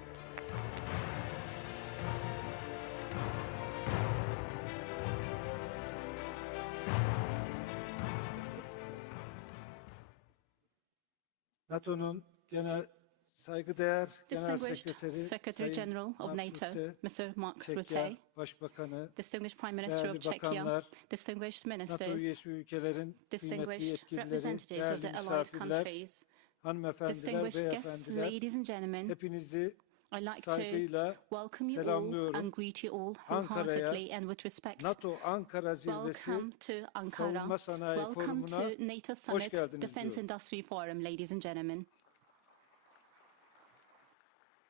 NATO'nun genel saygıdeğer Genel Distinguished Secretary General of NATO, Mr. Mark Rutte, Başbakanı, Distinguished Prime Minister of Czechia, bakanlar, distinguished NATO ministers, üyesi ülkelerin kıymetli distinguished yetkilileri, representatives of değerli the allied misafirler, countries, hanımefendiler, distinguished guests, beyefendiler, ladies and gentlemen, hepinizi I'd like to saygıyla welcome you all selamlıyorum. and greet you all Ankara'ya, wholeheartedly and with respect. NATO Ankara Zirvesi Welcome to Ankara. Savunma Sanayi Welcome to Forumu'na NATO hoş Summit geldiniz Defense diyorum. Industry Forum, ladies and gentlemen.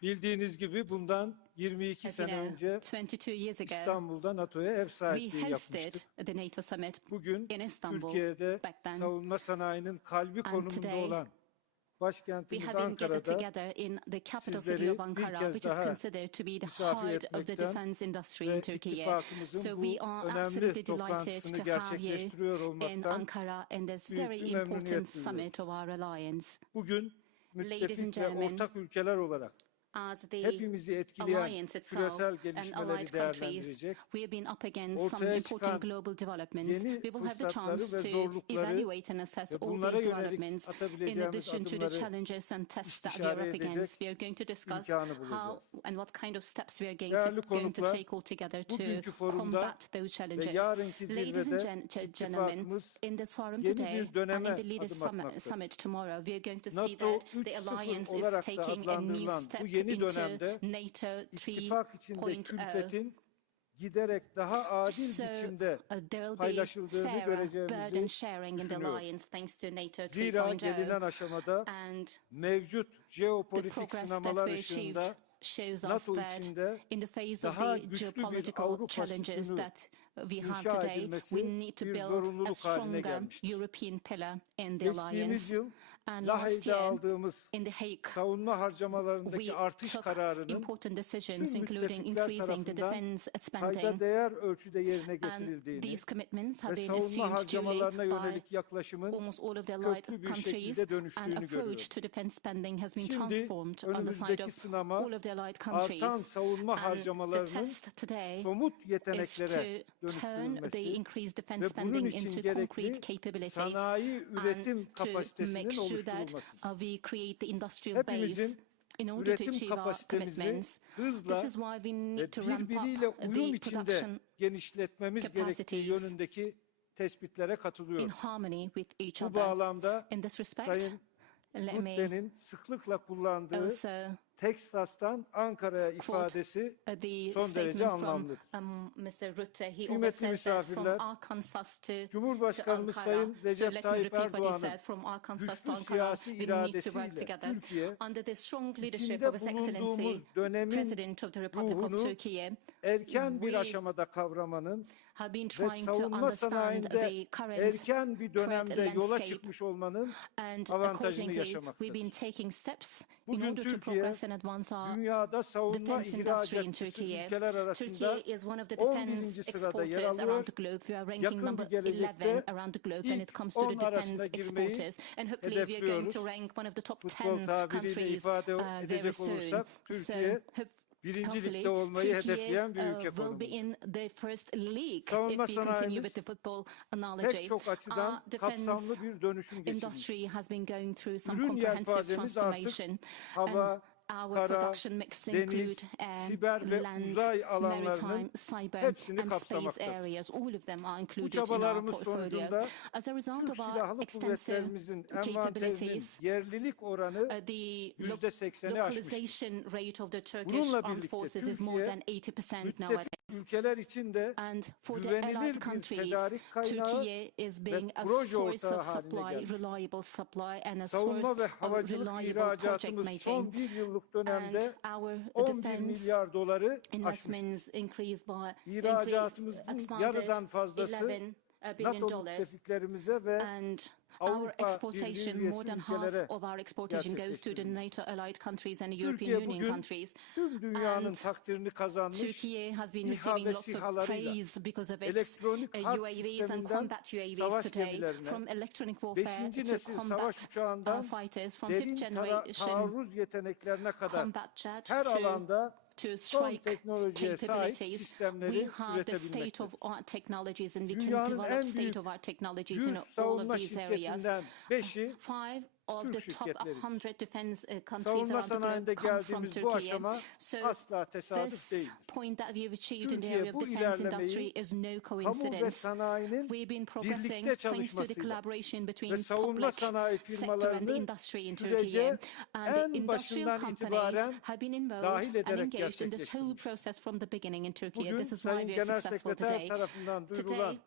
Bildiğiniz gibi bundan 22 As you sene know, önce 22 years ago, İstanbul'da NATO'ya ev we sahipliği hosted yapmıştık. the NATO Summit Bugün in Istanbul. Türkiye'de back then. savunma sanayinin kalbi konumunda today, olan We başkentimiz have been gathered Ankara'da together in the capital city sizleri of bir Ankara, kez which is daha considered to be the misafir heart of the etmekten defense industry ve in Turkey. ittifakımızın So bu we are önemli absolutely delighted toplantısını to have you gerçekleştiriyor in olmaktan Ankara in this büyük very bir memnuniyet important duyuyoruz. summit of our alliance. Bugün Ladies and müttefik ve gentlemen, ortak ülkeler olarak As the hepimizi etkileyen alliance itself küresel and gelişmeleri allied countries, değerlendirecek, we have been up against some ortaya important çıkan global developments. yeni We will have the fırsatları chance ve to zorlukları evaluate and assess ve all bunlara these yönelik developments in atabileceğimiz addition to the adımları challenges and tests that we are istişare up edecek against. We are going to discuss imkanı how bulacağız. and what kind of steps we are Değerli going to konuklar, take all together bugünkü to forumda combat those ve challenges. yarınki Ladies and zirvede gentlemen, ittifakımız in this forum yeni today bir döneme and in the leaders adım atmaktadır. summit tomorrow, we are going to see NATO that the 3.0 alliance olarak is da taking a new adlandırılan step bu yeni into dönemde NATO ittifak içinde 3.0. külfetin giderek daha adil biçimde There will be paylaşıldığını fairer burden göreceğimizi sharing in the düşünüyorum. alliance thanks to NATO Zira gelinen 3.0. aşamada And mevcut the jeopolitik progress that sınamalar we achieved ışığında shows us NATO that içinde in the face of daha the güçlü bir geopolitical Avrupa challenges sütunu that we have inşa today, edilmesi we need to bir build a zorunluluk haline stronger gelmiştir. European pillar in the Geçtiğimiz alliance. yıl And last Lahey'de year, aldığımız in The Hague, savunma harcamalarındaki we artış took kararının important decisions, tüm including müttefikler increasing the tarafından defense kayda spending. değer ölçüde yerine And getirildiğini these commitments ve have been savunma assumed harcamalarına duly by yönelik yaklaşımın almost all of the allied köklü bir countries, şekilde and dönüştüğünü approach görüyoruz. to defense spending has been Şimdi transformed on the side önümüzdeki of sınama all of the allied countries. artan savunma And the harcamalarının test today somut is yeteneklere to turn the dönüştürülmesi increased defense ve bunun spending için into gerekli concrete capabilities sanayi üretim and to kapasitesinin make sure that oluşturulması. we create the industrial base Hepimizin in order to üretim achieve our kapasitemizi commitments. hızla This is why we ve need to ramp birbiriyle up uyum the içinde production genişletmemiz gerektiği capacities yönündeki tespitlere in katılıyorum. harmony with each Bu other. bağlamda In this respect, Sayın let me Rutte'nin sıklıkla kullandığı also Texas'tan Ankara'ya ifadesi the son derece statement from anlamlıdır. Mr. Rutte. He always Kıymetli says that from misafirler, Arkansas to Cumhurbaşkanımız Ankara. Sayın So Recep let me Tayyip repeat what he Erdoğan'ın said. From Arkansas to güçlü Ankara, siyasi we need to work iradesiyle together. Türkiye, Under the strong leadership içinde of His Excellency, bulunduğumuz dönemin President of the Republic of ruhunu Turkey, erken bir we aşamada kavramanın have been ve trying to savunma understand sanayinde the current erken bir dönemde yola landscape. çıkmış olmanın And avantajını accordingly, we've been yaşamaktadır. taking steps in Bugün order to Türkiye, progress and advance our dünyada savunma defense industry in ihracatçısı Turkey. ülkeler arasında Turkey is one of the 11. defense sırada yer exporters alıyor. around the globe. We are ranking Yakın bir number gelecekte 11 around the globe when ilk it comes to the 10 arasına defense girmeyi exporters. And hopefully we are going hedefliyoruz. to rank one of the top 10 Futbol tabiriyle countries ifade very edecek soon. olursak Türkiye birinci hopefully ligde olmayı Turkey hedefleyen bir ülke will be konumunda. in the first league Savunma if we continue sanayimiz with the football analogy. Pek çok açıdan Our defense kapsamlı bir dönüşüm geçirmiş. industry has been going through some Ürün comprehensive yelpazemiz artık transformation. hava, Our kara, production mix deniz, include air, siber ve land, uzay alanlarının maritime, cyber hepsini and space kapsamaktadır. areas. All of them are Bu included in our çabalarımız portfolio. sonucunda As a result Türk of our Silahlı extensive Kuvvetlerimizin envanterinin capabilities, yerlilik oranı the %80'i aşmıştır. localization rate of the Turkish Bununla armed birlikte forces is more than Türkiye, 80% nowadays. müttefik ülkeler için de And for the güvenilir allied bir countries, tedarik kaynağı Turkey is being a proje source ortağı of haline supply, gelmiştir. reliable supply, and a Savunma source ve of havacılık reliable project ihracatımız making. son bir yıllık dönemde And our 11 defense milyar doları aşmıştır. investments increased by İhracatımızın yarıdan fazlası 11 billion NATO dollars. müttefiklerimize ve And our Avrupa Birliği exportation, üyesi more than ülkelere half of our exportation goes to the gerçekleştirilmiştir. NATO allied countries and the European Türkiye Union bugün countries. tüm dünyanın And takdirini kazanmış Turkey has been İHA receiving ve lots of SİHA'larıyla praise because of its elektronik harp UAVs and sisteminden combat UAVs savaş today, gemilerine, from electronic warfare 5. to nesil combat savaş uçağından fighters, from derin fifth generation taarruz yeteneklerine kadar combat jet her alanda to son strike teknolojiye sahip capabilities. sistemleri We have the state üretebilmektedir. of art technologies and we can Dünyanın develop en büyük state of art technologies in 100 all of savunma these areas. şirketinden 5'i Five of Türk the top şirketleri. 100 defense countries Savunma around the globe sanayinde come from geldiğimiz bu Turkey. aşama So asla tesadüf this değil. point that we have achieved in the Türkiye area bu of defense ilerlemeyi industry is no kamu ve coincidence. sanayinin We've been progressing birlikte thanks to the çalışmasıyla collaboration between ve savunma public sanayi sector and the firmalarını industry in Turkey. sürece And the en industrial başından companies itibaren have been involved dahil and ederek engaged in this whole gerçekleştirmiştir. process from the beginning in Turkey. Bugün This is why Sayın we are Genel successful Sekreter today. tarafından duyurulan Today,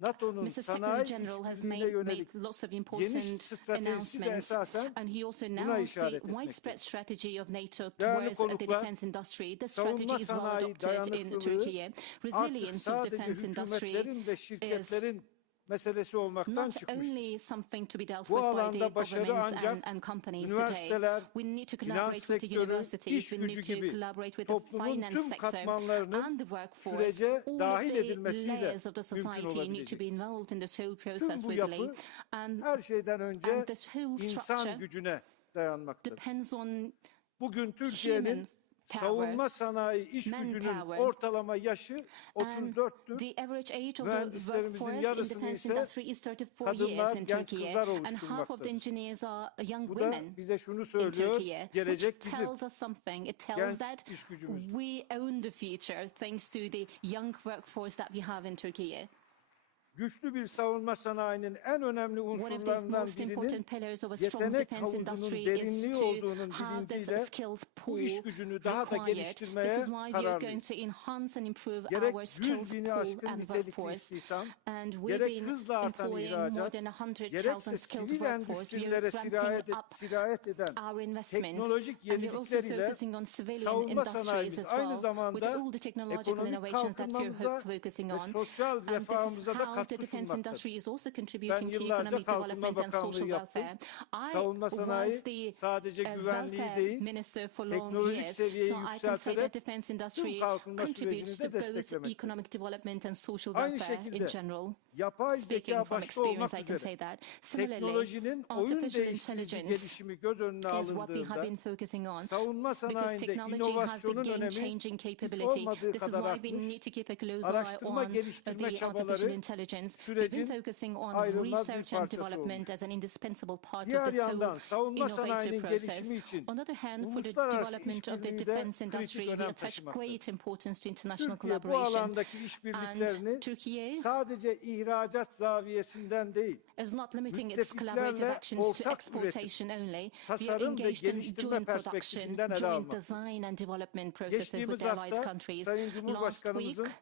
NATO'nun Mr. sanayi Secretary General has işbirliğine yönelik made lots of geniş important stratejisi de announcements, esasen and he also buna announced işaret the widespread etmektedir. strategy of NATO Değerli towards the konuklar, defense industry. This savunma strategy is well sanayi adopted in dayanıklılığı Turkey. artık Resilience of sadece defense industry hükümetlerin ve is şirketlerin meselesi olmaktan not çıkmıştır. only something to be dealt Bu with by the alanda başarı governments ancak and companies üniversiteler, today. We need to finans collaborate with the sektörü, universities, iş we gücü need to gibi collaborate with the toplumun finance tüm sector katmanlarının and the workforce. sürece All dahil of the edilmesiyle layers of the mümkün society need to olabilecek. be involved in this whole Tüm process, bu we believe. yapı And her şeyden önce and this whole insan structure gücüne dayanmaktadır. depends on Bugün Türkiye'nin power, savunma sanayi iş gücünün manpower, ortalama yaşı and 34'tür. the average age of the Mühendislerimizin workforce in yarısını defense ise industry is 34 kadınlar, years in genç Turkey, kızlar and half of the oluşturmaktadır. engineers are young Bu da women bize şunu in söylüyor, Turkey, which gelecek bizim. tells us something. It tells Genç that iş gücümüz. we own the future thanks to the young workforce that we have in Turkey. Güçlü bir savunma sanayinin en önemli One of the unsurlarından most birinin important pillars of a strong yetenek defense havuzunun industry is derinliği to olduğunun have this bilinciyle skills bu pool iş gücünü daha da required. This geliştirmeye is why we are going kararlıyız. to enhance and improve Gerek our 100 skills bini pool aşkın and nitelikli workforce. istihdam, And we've gerek been hızla artan employing more ihracat, than 100,000 gerekse skilled sivil workforce. We are endüstrilere ramping up sirayet eden our investments, teknolojik and we're also yenilikleriyle focusing on civilian savunma industries sanayimiz as aynı well, with zamanda all the technological ekonomik innovations that we're kalkınmamıza focusing ve on. sosyal And this is refahımıza da how the katkı defense sunmaktadır. industry is also Ben contributing to yıllarca economic Kalkınma development and Bakanlığı social yaptım. welfare. I Savunma was sanayi the sadece güvenliği welfare değil, minister for long teknolojik years, seviyeyi so I can say that yükselterek defense tüm industry kalkınma contributes sürecini to de both desteklemektedir. economic development and social Aynı welfare in şekilde general. yapay zeka Speaking from başta olmak experience, I can üzere say that. Similarly, teknolojinin oyun artificial değiştirici intelligence gelişimi göz önüne is what we have alındığında been focusing on. savunma Because sanayinde technology has the inovasyonun önemi game-changing hiç capability. olmadığı This is kadar why we need artmış. to keep a close eye Araştırma on geliştirme the artificial çabaları intelligence. We've sürecin been focusing on ayrılmaz bir research and parçası development olmuş. as an indispensable part Diğer of this yandan whole savunma innovative sanayinin process. gelişimi için On the other hand, for the uluslararası development of the işbirliği de defense kritik industry, we önem attach taşımaktadır. great importance to international Türkiye bu collaboration. alandaki işbirliklerini And Turkey sadece ihracat zaviyesinden değil, is not limiting its collaborative müttefiklerle actions to ortak exportation only. We are tasarım ve engaged in geliştirme joint production, perspektifinden ele joint almaktadır. design and development processes with Geçtiğimiz the allied hafta countries. Sayın Last Cumhurbaşkanımızın week,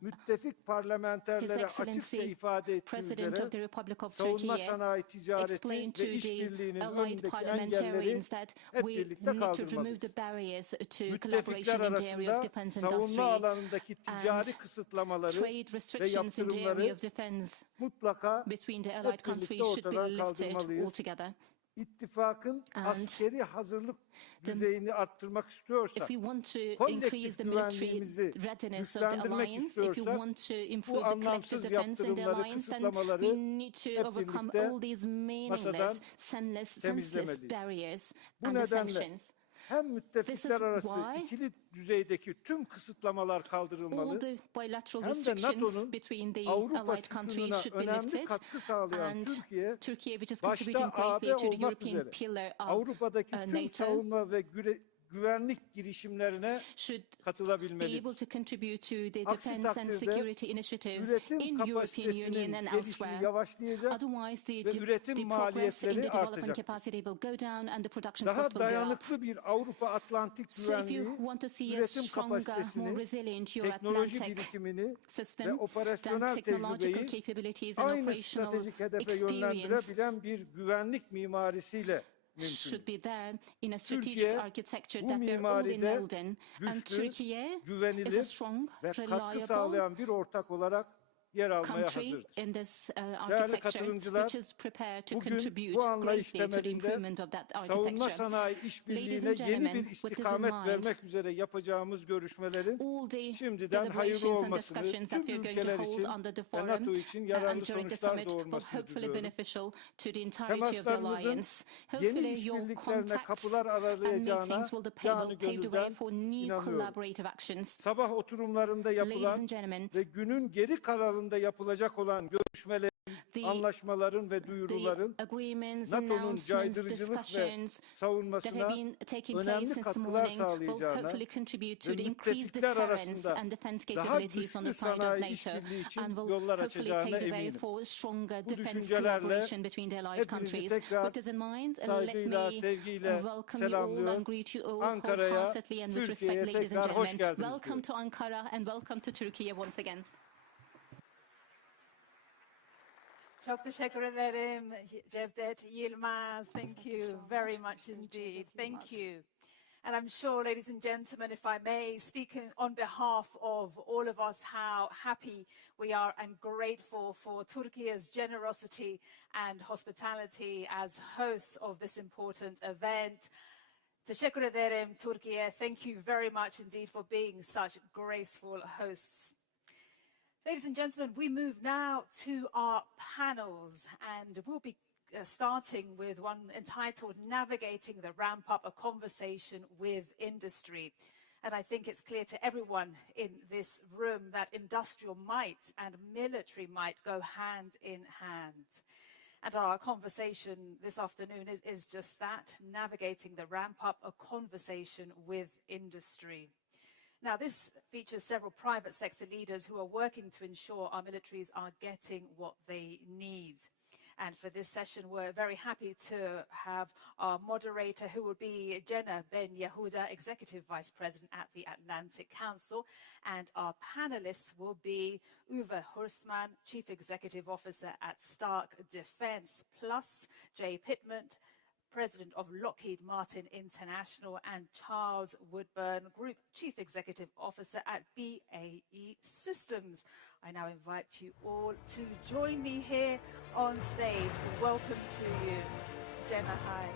müttefik His parlamenterlere açıkça Excellency, ifade ettiği President of the üzere Republic of savunma Turkey, sanayi ticareti explained to ve the işbirliğinin allied önündeki engelleri parliamentarians that hep we birlikte need to remove the kaldırmalıyız. barriers to Müttefikler collaboration in the area of arasında defense savunma industry. alanındaki ticari and kısıtlamaları Trade ve restrictions in the area yaptırımları of defense mutlaka between the allied hep birlikte countries should be ortadan lifted kaldırmalıyız. altogether. İttifakın And askeri hazırlık düzeyini arttırmak istiyorsak, If we want to increase kolektif the military güvenliğimizi readiness of the güçlendirmek alliance, if you istiyorsak, want to bu improve the collective anlamsız defense in the yaptırımları, alliance, then kısıtlamaları we need to hep overcome birlikte all these masadan meaningless, senseless temizlemeliyiz. barriers Bu and the nedenle sanctions. hem müttefikler This is arası why ikili düzeydeki tüm kısıtlamalar All kaldırılmalı, the bilateral hem de restrictions NATO'nun between the Avrupa allied countries sütununa should be önemli lifted, katkı sağlayan and Türkiye, Turkey, which is başta contributing AB greatly to the olmak European üzere pillar of Avrupa'daki tüm NATO, savunma ve güvenlik girişimlerine should be katılabilmelidir. able to contribute to the Aksi defense and takdirde security initiatives üretim in European Union kapasitesinin and gelişimi elsewhere. yavaşlayacak, Otherwise, the ve üretim progress in the maliyetleri development artacaktır. capacity will go down and the production Daha cost will go up. dayanıklı bir Avrupa Atlantik So if güvenliği, you want to see a üretim stronger, more kapasitesini, resilient teknoloji Euro-Atlantic birikimini ve system, then operasyonel technological tecrübeyi capabilities and aynı operational stratejik hedefe experience yönlendirebilen bir güvenlik mimarisiyle should mümkün. be there in a strategic Türkiye architecture bu that we're all mimaride enrolled in. And güçlü, Turkey is a güvenilir strong, ve katkı reliable sağlayan bir ortak olarak yer almaya country hazırdır. in this Değerli architecture, katılımcılar, which is prepared to bugün contribute bu anlayış greatly to the temelinde improvement of that savunma architecture. sanayi Ladies işbirliğine and yeni gentlemen, bir with this in istikamet mind, vermek üzere yapacağımız görüşmelerin all the şimdiden hayırlı deliberations and olmasını discussions that tüm we are going ülkeler to hold için under the ve forum NATO için and yararlı during the sonuçlar summit will doğurmasını hopefully diliyorum. beneficial to the entirety of the Temaslarımızın alliance. yeni Hopefully your işbirliklerine contacts kapılar and aralayacağına meetings will canı pave the way gönülden for new inanıyorum. collaborative actions. Sabah oturumlarında Ladies yapılan and gentlemen, ve günün geri kalanında yapılacak olan görüşmelerin anlaşmaların ve the duyuruların agreements, NATO'nun announcements, caydırıcılık ve discussions that savunmasına have been taking place önemli since the katkılar morning will sağlayacağına hopefully contribute to ve the increased müttefikler deterrence arasında and defense daha capabilities on the güçlü side of sanayi NATO işbirliği için and will yollar hopefully açacağına pave the way eminim. for stronger Bu defense düşüncelerle collaboration between the allied hepinizi countries. tekrar With this in mind, let saygıyla, me sevgiyle welcome you all selamlıyor. and greet you all Ankara'ya, wholeheartedly and with respect, Türkiye'ye ladies and tekrar hoş gentlemen. geldiniz Welcome diyorum. to Ankara and welcome to Turkey once again. Çok teşekkür ederim Cevdet Yilmaz. Thank you very much indeed. Thank you. And I'm sure, ladies and gentlemen, if I may, speaking on behalf of all of us, how happy we are and grateful for Turkey's generosity and hospitality as hosts of this important event. Teşekkür ederim, Turkey. Thank you very much indeed for being such graceful hosts. Ladies and gentlemen, we move now to our panels, and we'll be starting with one entitled Navigating the Ramp Up, a Conversation with Industry. And I think it's clear to everyone in this room that industrial might and military might go hand in hand. And our conversation this afternoon is just that, navigating the ramp up, a conversation with industry. Now, this features several private sector leaders who are working to ensure our militaries are getting what they need. And for this session, we're very happy to have our moderator, who will be Jenna Ben Yehuda, Executive Vice President at the Atlantic Council. And our panelists will be Uwe Horstmann, Chief Executive Officer at Stark Defense, plus Jay Pittman, President of Lockheed Martin International, and Charles Woodburn, Group Chief Executive Officer at BAE Systems. I now invite you all to join me here on stage. Welcome to you. Jenna, hi.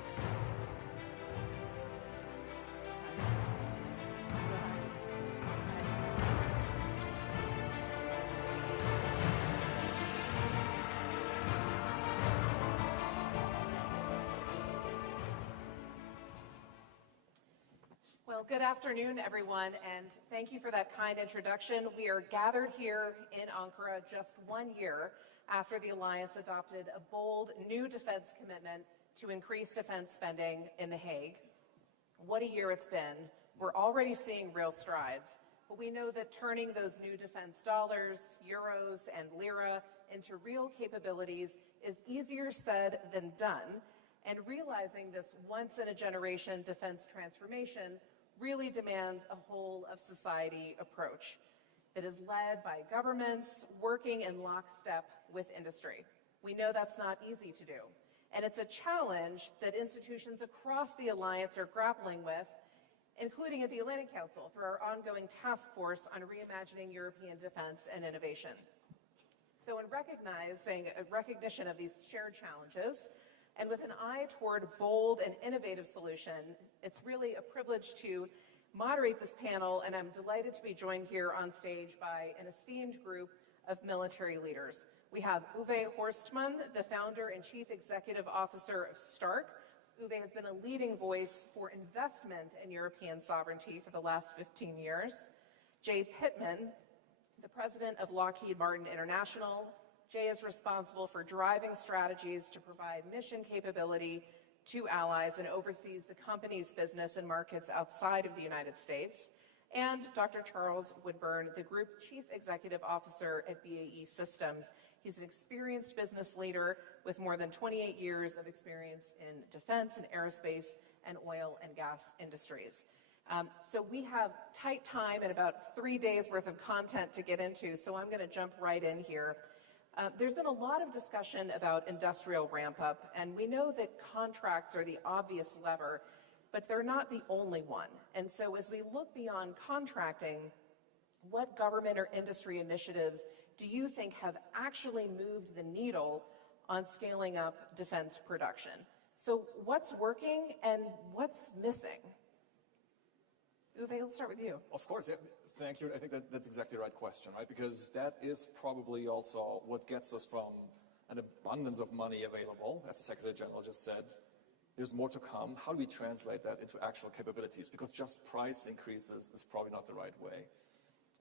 Well, good afternoon, everyone, and thank you for that kind introduction. We are gathered here in Ankara just 1 year after the alliance adopted a bold new defense commitment to increase defense spending in The Hague. What a year it's been. We're already seeing real strides, but we know that turning those new defense dollars, euros, and lira into real capabilities is easier said than done, and realizing this once-in-a-generation defense transformation really demands a whole-of-society approach that is led by governments working in lockstep with industry. We know that's not easy to do, and it's a challenge that institutions across the alliance are grappling with, including at the Atlantic Council through our ongoing task force on reimagining European defense and innovation. So in recognition of these shared challenges, and with an eye toward bold and innovative solution, it's really a privilege to moderate this panel, and I'm delighted to be joined here on stage by an esteemed group of military leaders. We have Uwe Horstmann, the founder and chief executive officer of Stark. Uwe has been a leading voice for investment in European sovereignty for the last 15 years. Jay Pittman, the president of Lockheed Martin International. Jay is responsible for driving strategies to provide mission capability to allies and oversees the company's business and markets outside of the United States. And Dr. Charles Woodburn, the Group Chief Executive Officer at BAE Systems. He's an experienced business leader with more than 28 years of experience in defense and aerospace and oil and gas industries. So we have tight time and about 3 days worth of content to get into, so I'm going to jump right in here. There's been a lot of discussion about industrial ramp-up, and we know that contracts are the obvious lever, but they're not the only one. And so as we look beyond contracting, what government or industry initiatives do you think have actually moved the needle on scaling up defense production? So what's working and what's missing? Uwe, let's start with you. Of course, yeah. Thank you. I think that's exactly the right question, right? Because that is probably also what gets us from an abundance of money available, as the Secretary General just said. There's more to come. How do we translate that into actual capabilities? Because just price increases is probably not the right way.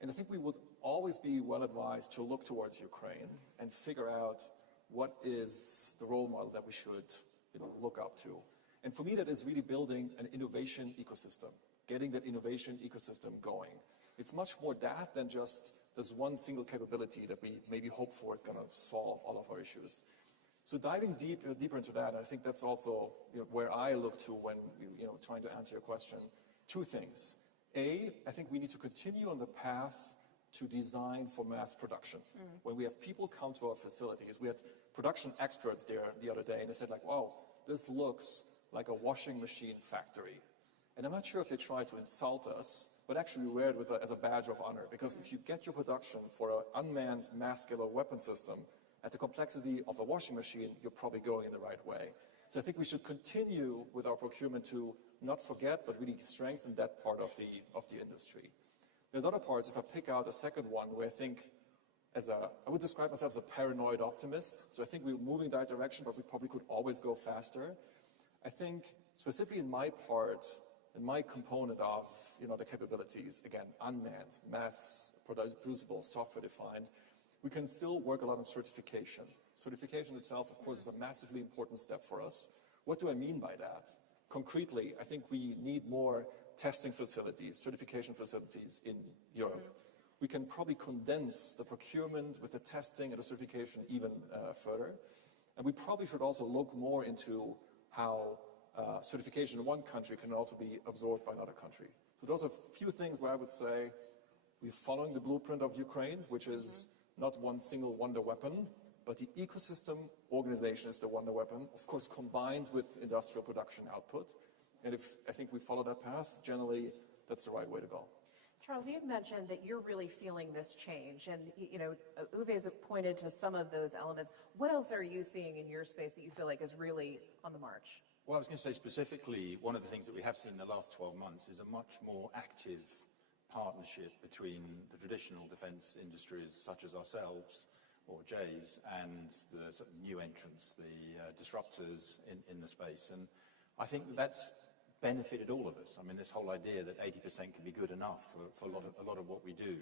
And I think we would always be well advised to look towards Ukraine and figure out what is the role model that we should look up to. And for me, that is really building an innovation ecosystem, getting that innovation ecosystem going. It's much more that than just this one single capability that we maybe hope for is going to solve all of our issues. So diving deeper into that, I think that's also where I look to when trying to answer your question. Two things. A, I think we need to continue on the path to design for mass production. When we have people come to our facilities, we had production experts there the other day, and they said like, wow, this looks like a washing machine factory. And I'm not sure if they tried to insult us, but actually we wear it as a badge of honor, because if you get your production for an unmanned mass-scale weapon system at the complexity of a washing machine, you're probably going in the right way. So I think we should continue with our procurement to not forget, but really strengthen that part of the industry. There's other parts, if I pick out a second one, where I think I would describe myself as a paranoid optimist. So I think we're moving that direction, but we probably could always go faster. I think specifically in my part, in my component of the capabilities, again, unmanned, mass producible, software defined, we can still work a lot on certification. Certification itself, of course, is a massively important step for us. What do I mean by that? Concretely, I think we need more testing facilities, certification facilities in Europe. We can probably condense the procurement with the testing and the certification even further. And we probably should also look more into how certification in one country can also be absorbed by another country. So those are a few things where I would say we're following the blueprint of Ukraine, which is not one single wonder weapon, but the ecosystem organization is the wonder weapon, of course, combined with industrial production output. And I think we follow that path, generally, that's the right way to go. Charles, you mentioned that you're really feeling this change, and Uwe has pointed to some of those elements. What else are you seeing in your space that you feel like is really on the march? Well, I was going to say specifically, one of the things that we have seen in the last 12 months is a much more active partnership between the traditional defence industries, such as ourselves, or J's, and the sort of new entrants, the disruptors in the space. And I think that's benefited all of us. I mean, this whole idea that 80% can be good enough for a lot of what we do,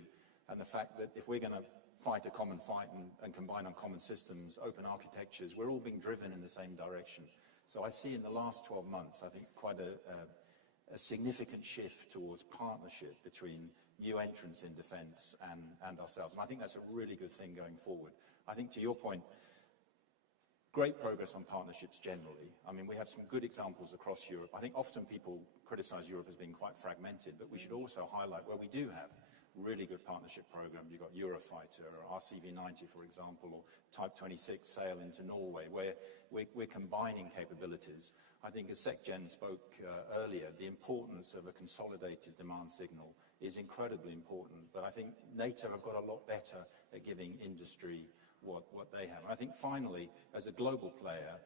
and the fact that if we're going to fight a common fight and combine on common systems, open architectures, we're all being driven in the same direction. So I see in the last 12 months, I think, quite a significant shift towards partnership between new entrants in defence and ourselves. And I think that's a really good thing going forward. I think, to your point, great progress on partnerships generally. I mean, we have some good examples across Europe. I think often people criticise Europe as being quite fragmented, but we should also highlight where we do have really good partnership programs. You've got Eurofighter, or RCV-90, for example, or Type 26 sail into Norway, where we're combining capabilities. I think, as SecGen spoke earlier, the importance of a consolidated demand signal is incredibly important. But I think NATO have got a lot better at giving industry what they have. And I think finally, as a global player,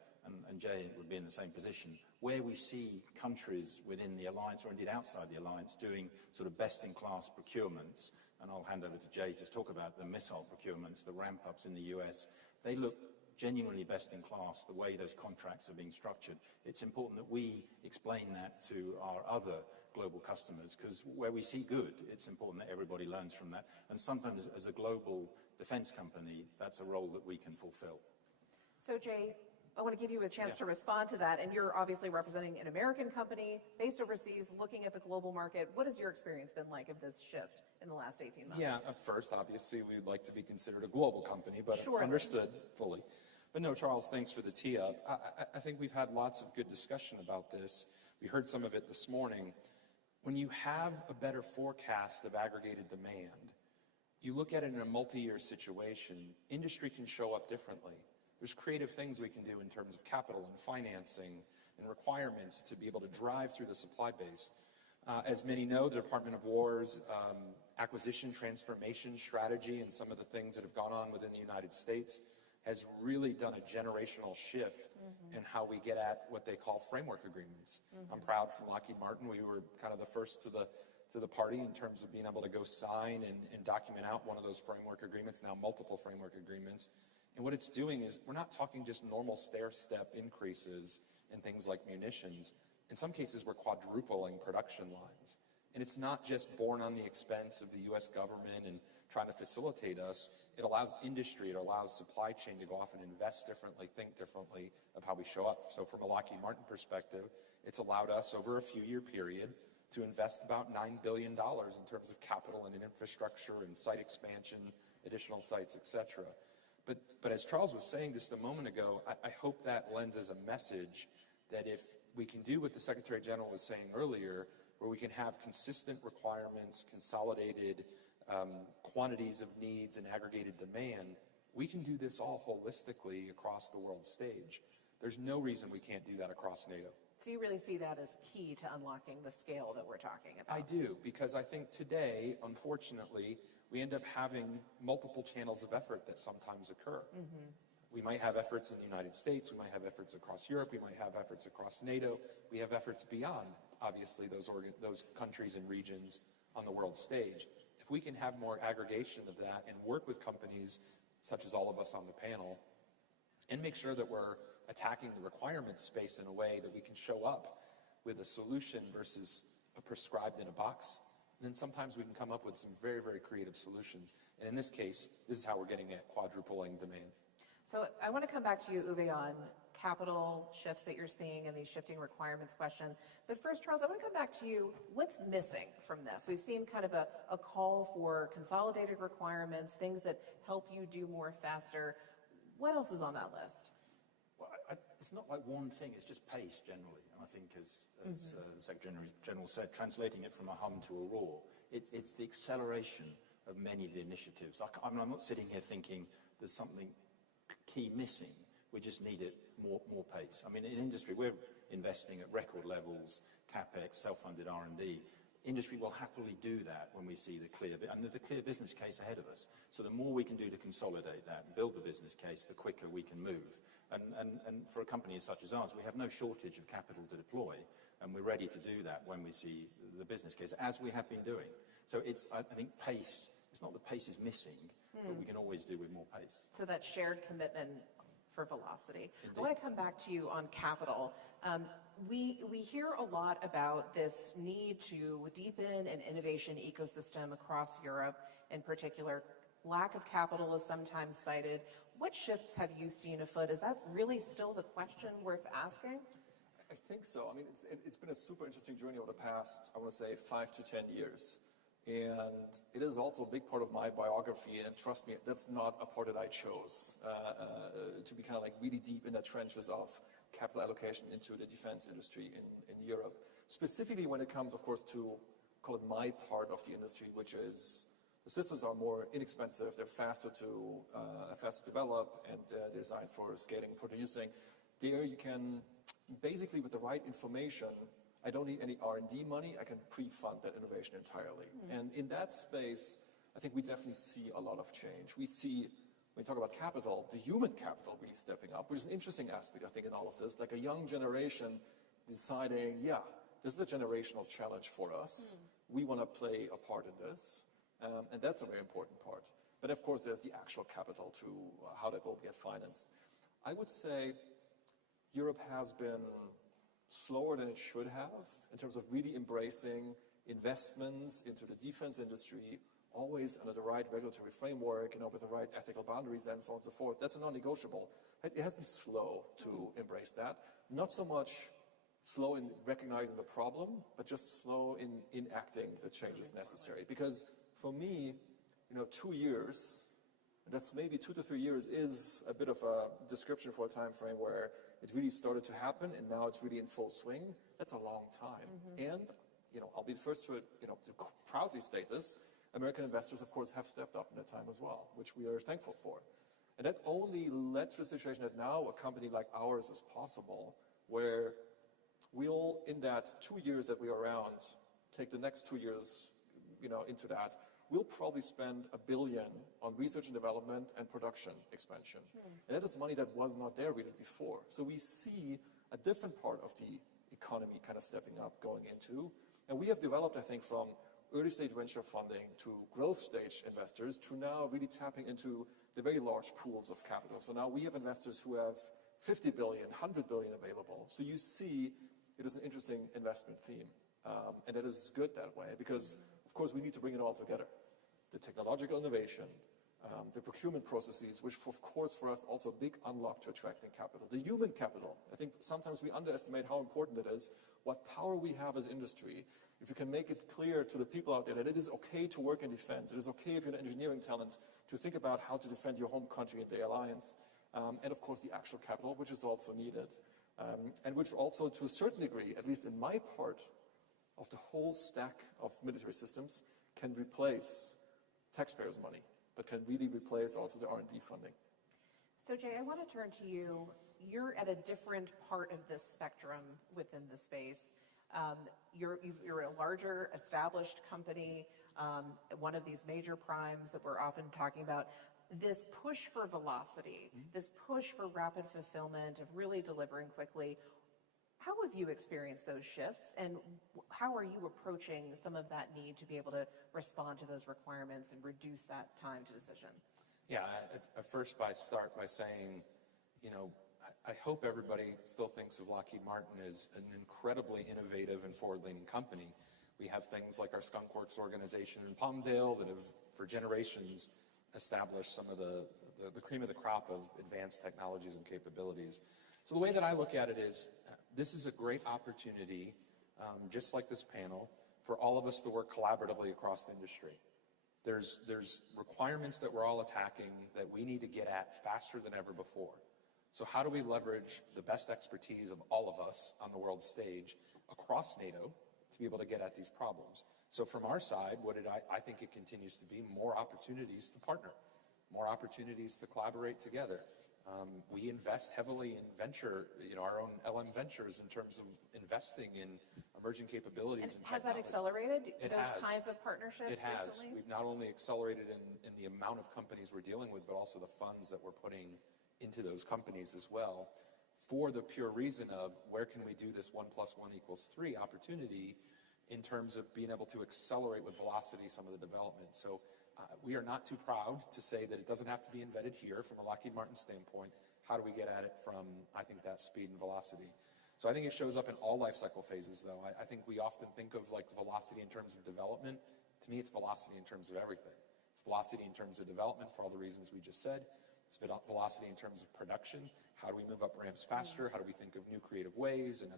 and Jay would be in the same position, where we see countries within the alliance, or indeed outside the alliance, doing sort of best-in-class procurements, and I'll hand over to Jay to talk about the missile procurements, the ramp-ups in the US, they look genuinely best-in-class, the way those contracts are being structured. It's important that we explain that to our other global customers, because where we see good, it's important that everybody learns from that. And sometimes, as a global defense company, that's a role that we can fulfill. So, Jay, I want to give you a chance to respond to that. And you're obviously representing an American company based overseas, looking at the global market. What has your experience been like of this shift in the last 18 months? Yeah, at first, obviously, we'd like to be considered a global company, but understood fully. But no, Charles, thanks for the tee-up. I think we've had lots of good discussion about this. We heard some of it this morning. When you have a better forecast of aggregated demand, you look at it in a multi-year situation, industry can show up differently. There's creative things we can do in terms of capital and financing and requirements to be able to drive through the supply base. As many know, the Department of War's acquisition transformation strategy and some of the things that have gone on within the United States has really done a generational shift in how we get at what they call framework agreements. I'm proud from Lockheed Martin, we were kind of the first to the party in terms of being able to go sign and document out one of those framework agreements, now multiple framework agreements. And what it's doing is we're not talking just normal stair-step increases in things like munitions. In some cases, we're quadrupling production lines. And it's not just borne on the expense of the US government and trying to facilitate us. It allows industry, it allows supply chain to go off and invest differently, think differently of how we show up. So from a Lockheed Martin perspective, it's allowed us over a few-year period to invest about $9 billion in terms of capital and infrastructure and site expansion, additional sites, et cetera. But as Charles was saying just a moment ago, I hope that lends as a message that if we can do what the Secretary General was saying earlier, where we can have consistent requirements, consolidated quantities of needs and aggregated demand, we can do this all holistically across the world stage. There's no reason we can't do that across NATO. So you really see that as key to unlocking the scale that we're talking about? I do, because I think today, unfortunately, we end up having multiple channels of effort that sometimes occur. Mm-hmm. We might have efforts in the United States, we might have efforts across Europe, we might have efforts across NATO, we have efforts beyond, obviously, those countries and regions on the world stage. If we can have more aggregation of that and work with companies, such as all of us on the panel, and make sure that we're attacking the requirements space in a way that we can show up with a solution versus a prescribed in a box, then sometimes we can come up with some very, very creative solutions. And in this case, this is how we're getting at quadrupling demand. So I want to come back to you, Uwe, on capital shifts that you're seeing and these shifting requirements question. But first, Charles, I want to come back to you. What's missing from this? We've seen kind of a call for consolidated requirements, things that help you do more faster. What else is on that list? Well, it's not like one thing, it's just pace generally. And I think as the Secretary General said, translating it from a hum to a roar, it's the acceleration of many of the initiatives. I'm not sitting here thinking there's something key missing. We just need it more pace. I mean, in industry, we're investing at record levels, CapEx, self-funded R&D. Industry will happily do that when we see and there's a clear business case ahead of us. So the more we can do to consolidate that and build the business case, the quicker we can move. And for a company such as ours, we have no shortage of capital to deploy, and we're ready to do that when we see the business case, as we have been doing. So I think pace, it's not that pace is missing, but we can always do with more pace. So that shared commitment for velocity. Indeed. I want to come back to you on capital. We hear a lot about this need to deepen an innovation ecosystem across Europe in particular. Lack of capital is sometimes cited. What shifts have you seen afoot? Is that really still the question worth asking? I think so. I mean, it's been a super interesting journey over the past, I want to say, 5 to 10 years. And it is also a big part of my biography, and trust me, that's not a part that I chose, to be kind of like really deep in the trenches of capital allocation into the defense industry in Europe. Specifically when it comes, of course, to, call it my part of the industry, which is the systems are more inexpensive, they're faster to develop, and they're designed for scaling and producing. There you can, basically with the right information, I don't need any R&D money, I can pre-fund that innovation entirely. And in that space, I think we definitely see a lot of change. We see, when we talk about capital, the human capital really stepping up, which is an interesting aspect, I think, in all of this. Like a young generation deciding, yeah, this is a generational challenge for us. We want to play a part in this. And that's a very important part. But of course, there's the actual capital to how that will get financed. I would say Europe has been slower than it should have in terms of really embracing investments into the defense industry, always under the right regulatory framework, with the right ethical boundaries and so on and so forth. That's a non-negotiable. It has been slow to embrace that. Not so much slow in recognizing the problem, but just slow in enacting the changes necessary. Because for me, 2 years, and that's maybe 2 to 3 years, is a bit of a description for a time frame where it really started to happen and now it's really in full swing. That's a long time. And, I'll be the first to proudly state this, American investors, of course, have stepped up in that time as well, which we are thankful for. And that only led to a situation that now a company like ours is possible, where we'll, in that 2 years that we're around, take the next 2 years, into that, we'll probably spend $1 billion on research and development and production expansion. And that is money that was not there really before. So we see a different part of the economy kind of stepping up, going into. And we have developed, I think, from early stage venture funding to growth stage investors to now really tapping into the very large pools of capital. So now we have investors who have 50 billion, 100 billion available. So you see it is an interesting investment theme. And it is good that way because, of course, we need to bring it all together. The technological innovation, the procurement processes, which of course for us also a big unlock to attracting capital. The human capital, I think sometimes we underestimate how important it is, what power we have as industry. If you can make it clear to the people out there that it is okay to work in defense, it is okay if you're an engineering talent to think about how to defend your home country and the alliance. And of course the actual capital, which is also needed. And which also to a certain degree, at least in my part of the whole stack of military systems, can replace taxpayers' money, but can really replace also the R&D funding. So Jay, I want to turn to you. You're at a different part of this spectrum within the space. You're a larger established company, one of these major primes that we're often talking about. This push for velocity, this push for rapid fulfillment of really delivering quickly, how have you experienced those shifts, and how are you approaching some of that need to be able to respond to those requirements and reduce that time to decision? Yeah, at first start by saying, you know, I hope everybody still thinks of Lockheed Martin as an incredibly innovative and forward-leaning company. We have things like our Skunk Works organization in Palmdale that have, for generations, established some of the cream of the crop of advanced technologies and capabilities. So the way that I look at it is, this is a great opportunity, just like this panel, for all of us to work collaboratively across the industry. There's requirements that we're all attacking that we need to get at faster than ever before. So how do we leverage the best expertise of all of us on the world stage across NATO to be able to get at these problems? So from our side, I think it continues to be more opportunities to partner, more opportunities to collaborate together. We invest heavily in venture, our own LM Ventures in terms of investing in emerging capabilities and has technology. That accelerated It those has. kinds of partnerships It has. recently? We've not only accelerated in the amount of companies we're dealing with, but also the funds that we're putting into those companies as well, for the pure reason of where can we do this 1 + 1 = 3 opportunity in terms of being able to accelerate with velocity some of the development. So we are not too proud to say that it doesn't have to be invented here from a Lockheed Martin standpoint. How do we get at it from, I think, that speed and velocity? So I think it shows up in all life cycle phases, though. I think we often think of like velocity in terms of development. To me, it's velocity in terms of everything. It's velocity in terms of development for all the reasons we just said. It's velocity in terms of production. How do we move up ramps faster? How do we think of new creative ways and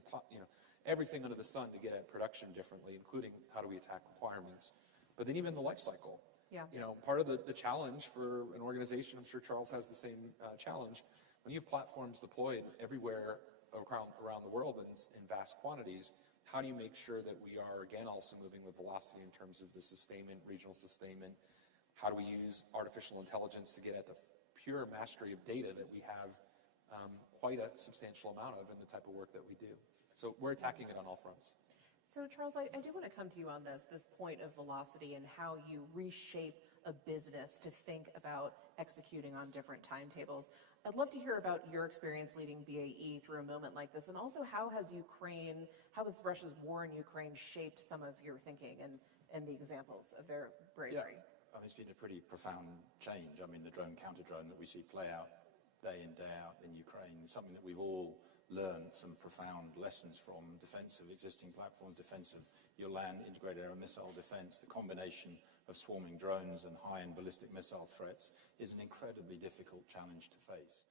everything under the sun to get at production differently, including how do we attack requirements? But then even the life cycle. Yeah. Part of the challenge for an organization, I'm sure Charles has the same challenge, when you have platforms deployed everywhere around the world in vast quantities, how do you make sure that we are, again, also moving with velocity in terms of the sustainment, regional sustainment? How do we use artificial intelligence to get at the pure mastery of data that we have quite a substantial amount of in the type of work that we do? So we're attacking it on all fronts. So Charles, I do want to come to you on this point of velocity and how you reshape a business to think about executing on different timetables. I'd love to hear about your experience leading BAE through a moment like this, and also how has Russia's war in Ukraine shaped some of your thinking and the examples of their bravery? Yeah. It's been a pretty profound change. The drone, counter-drone that we see play out day in, day out in Ukraine, something that we've all learned some profound lessons from: defense of existing platforms, defense of your land, integrated air and missile defense. The combination of swarming drones and high-end ballistic missile threats is an incredibly difficult challenge to face.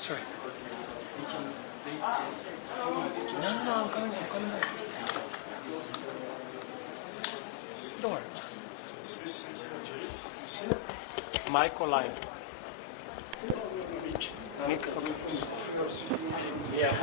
Sorry. No, I'm coming back. Don't worry. Mic online. Mic. Yeah.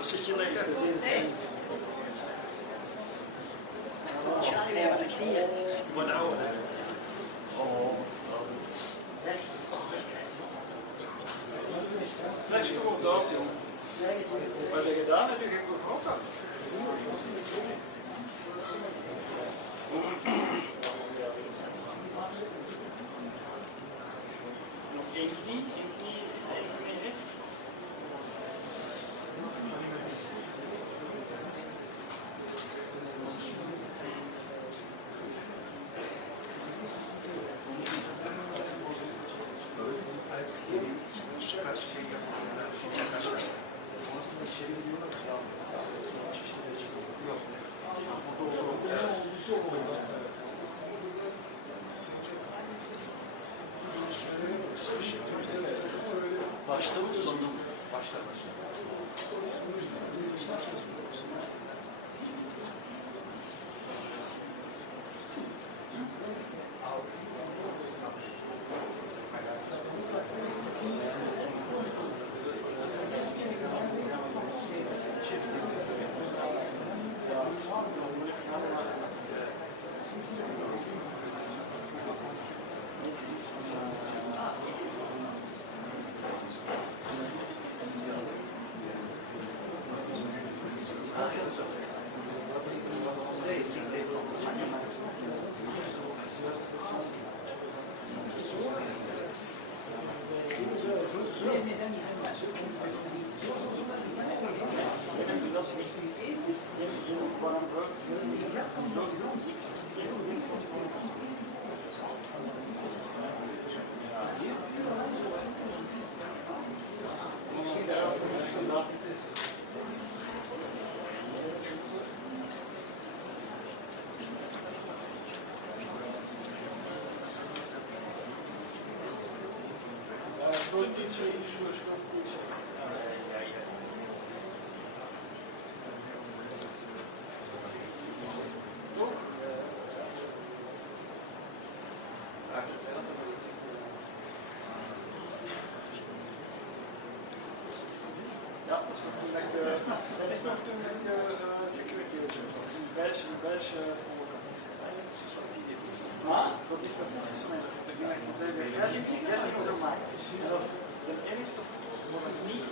Zit je lekker? Je wordt ouder, hè? Slechts gewoon dood, jongen. Wat heb je gedaan? Heb je geen gevonden? Nog één knie zit even meer. Başta mı sonunda mı? Başta. Dat is nog toen met security. Belgische maar dat is dat professionele fotografie. Ja, die niet normaal. En dat is de enigste wat ik niet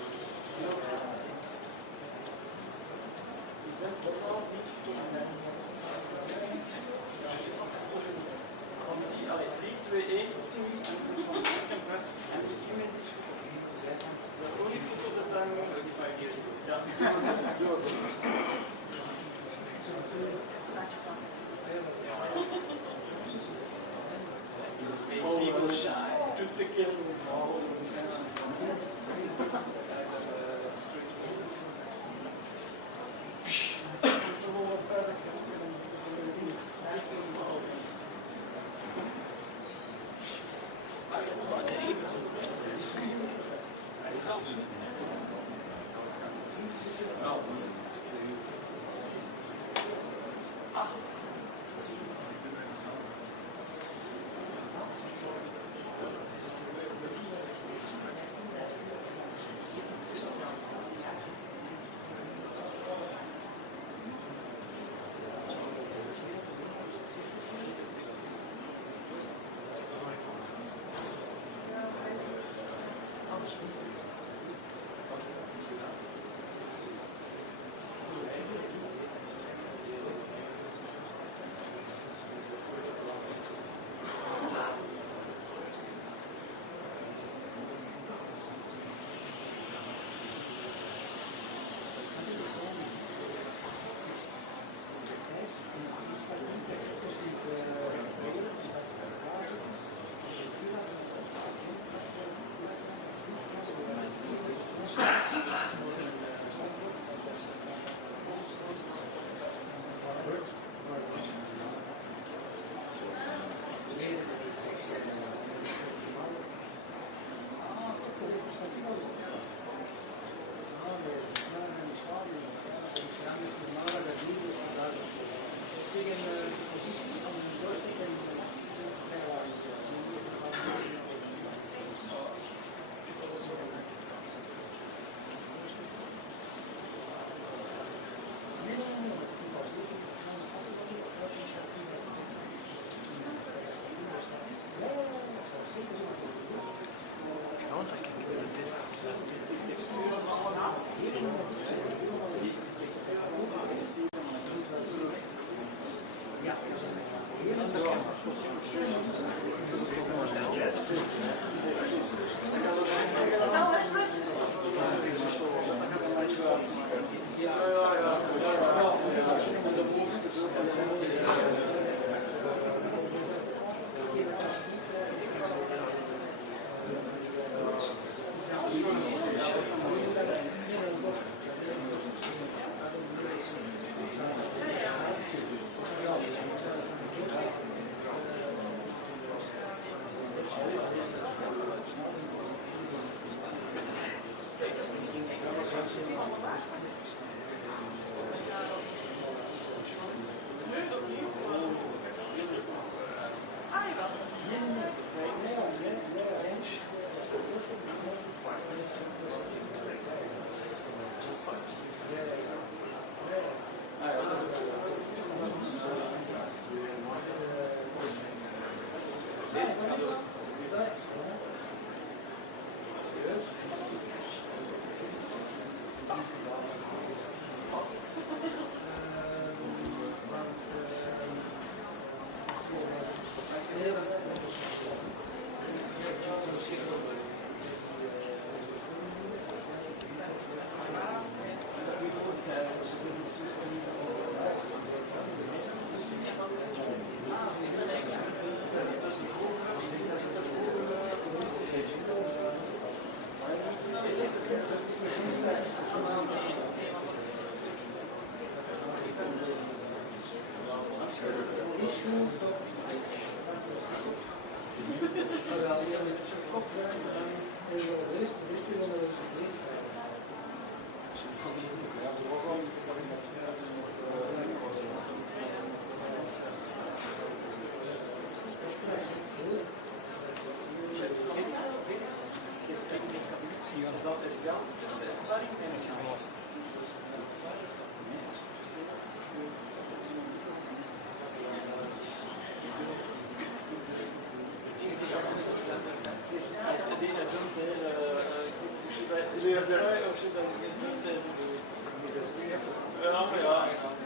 Ja,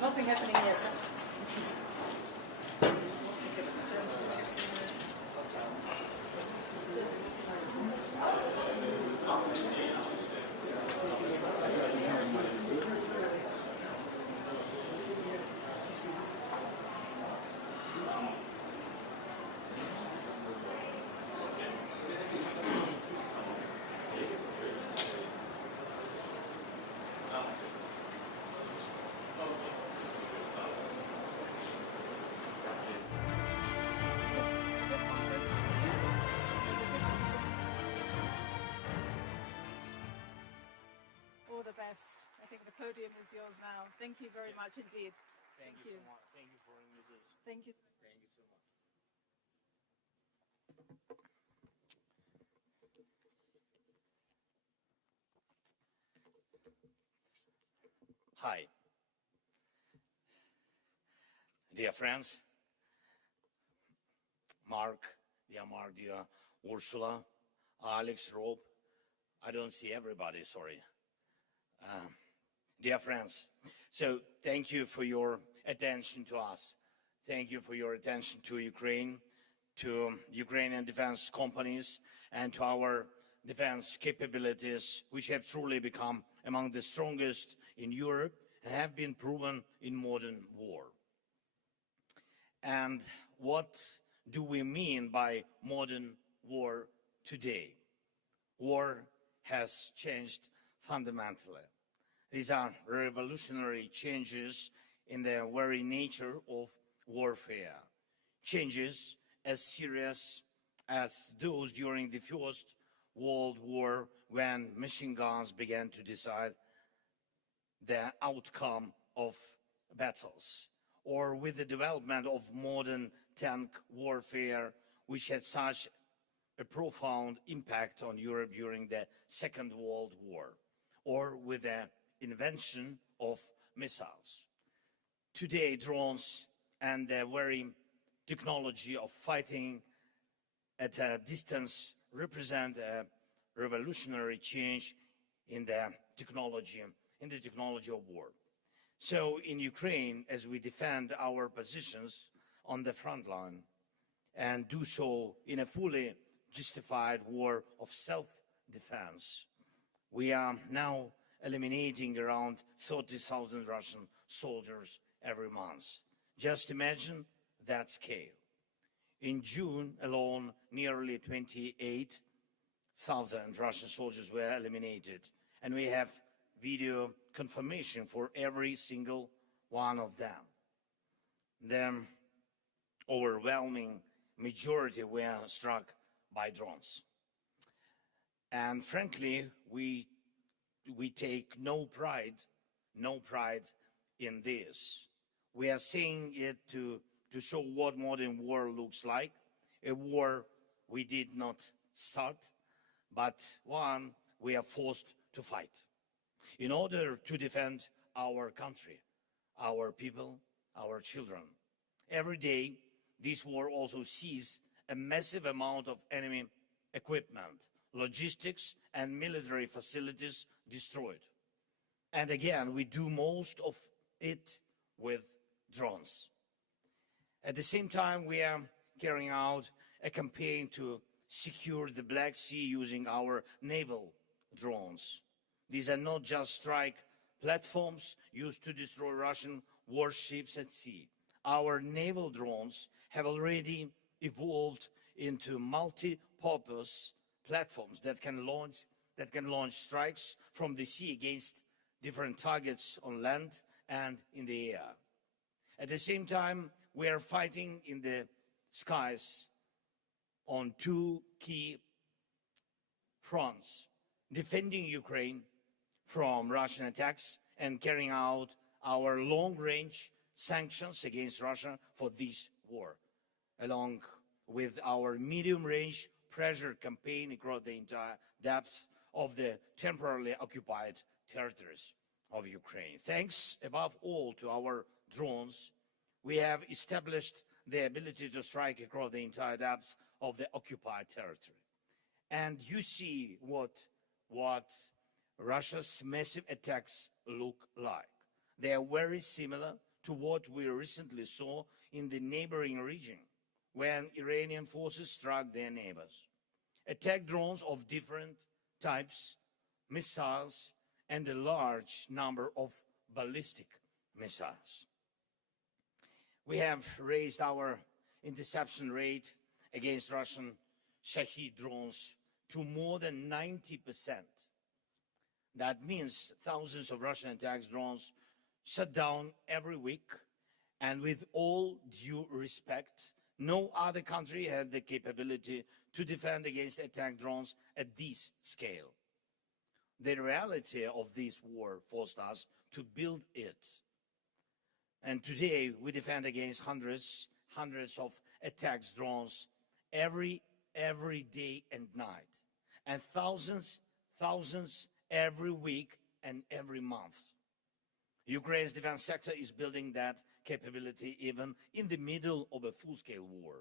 Nothing happening yet. Best. I think the podium is yours now. Thank you very much indeed. Thank you so much. Thank you for invitation. Thank you. Thank you so much. Hi. Dear friends, Mark, dear Ursula, Alex, Rob, I don't see everybody, sorry. Dear friends, so thank you for your attention to us. Thank you for your attention to Ukraine, to Ukrainian defense companies, and to our defense capabilities, which have truly become among the strongest in Europe and have been proven in modern war. And what do we mean by modern war today? War has changed fundamentally. These are revolutionary changes in the very nature of warfare, changes as serious as those during the First World War, when machine guns began to decide the outcome of battles, or with the development of modern tank warfare, which had such a profound impact on Europe during the Second World War, or with the invention of missiles. Today, drones and the very technology of fighting at a distance represent a revolutionary change in the technology of war. So in Ukraine, as we defend our positions on the front line and do so in a fully justified war of self-defense, we are now eliminating around 30,000 Russian soldiers every month. Just imagine that scale. In June alone, nearly 28,000 Russian soldiers were eliminated, and we have video confirmation for every single one of them. The overwhelming majority were struck by drones. And frankly, we take no pride in this. We are saying it to show what modern war looks like, a war we did not start, but one we are forced to fight in order to defend our country, our people, our children. Every day, this war also sees a massive amount of enemy equipment, logistics, and military facilities destroyed. And again, we do most of it with drones. At the same time, we are carrying out a campaign to secure the Black Sea using our naval drones. These are not just strike platforms used to destroy Russian warships at sea. Our naval drones have already evolved into multi-purpose platforms that can launch strikes from the sea against different targets on land and in the air. At the same time, we are fighting in the skies on two key fronts: defending Ukraine from Russian attacks and carrying out our long-range sanctions against Russia for this war, along with our medium-range pressure campaign across the entire depth of the temporarily occupied territories of Ukraine. Thanks above all to our drones, we have established the ability to strike across the entire depth of the occupied territory. And you see what Russia's massive attacks look like. They are very similar to what we recently saw in the neighboring region, when Iranian forces struck their neighbors. Attack drones of different types, missiles, and a large number of ballistic missiles. We have raised our interception rate against Russian Shahed drones to more than 90%. That means thousands of Russian attack drones shut down every week, and with all due respect, no other country had the capability to defend against attack drones at this scale. The reality of this war forced us to build it. And today we defend against hundreds of attack drones every day and night, and thousands every week and every month. Ukraine's defense sector is building that capability even in the middle of a full-scale war.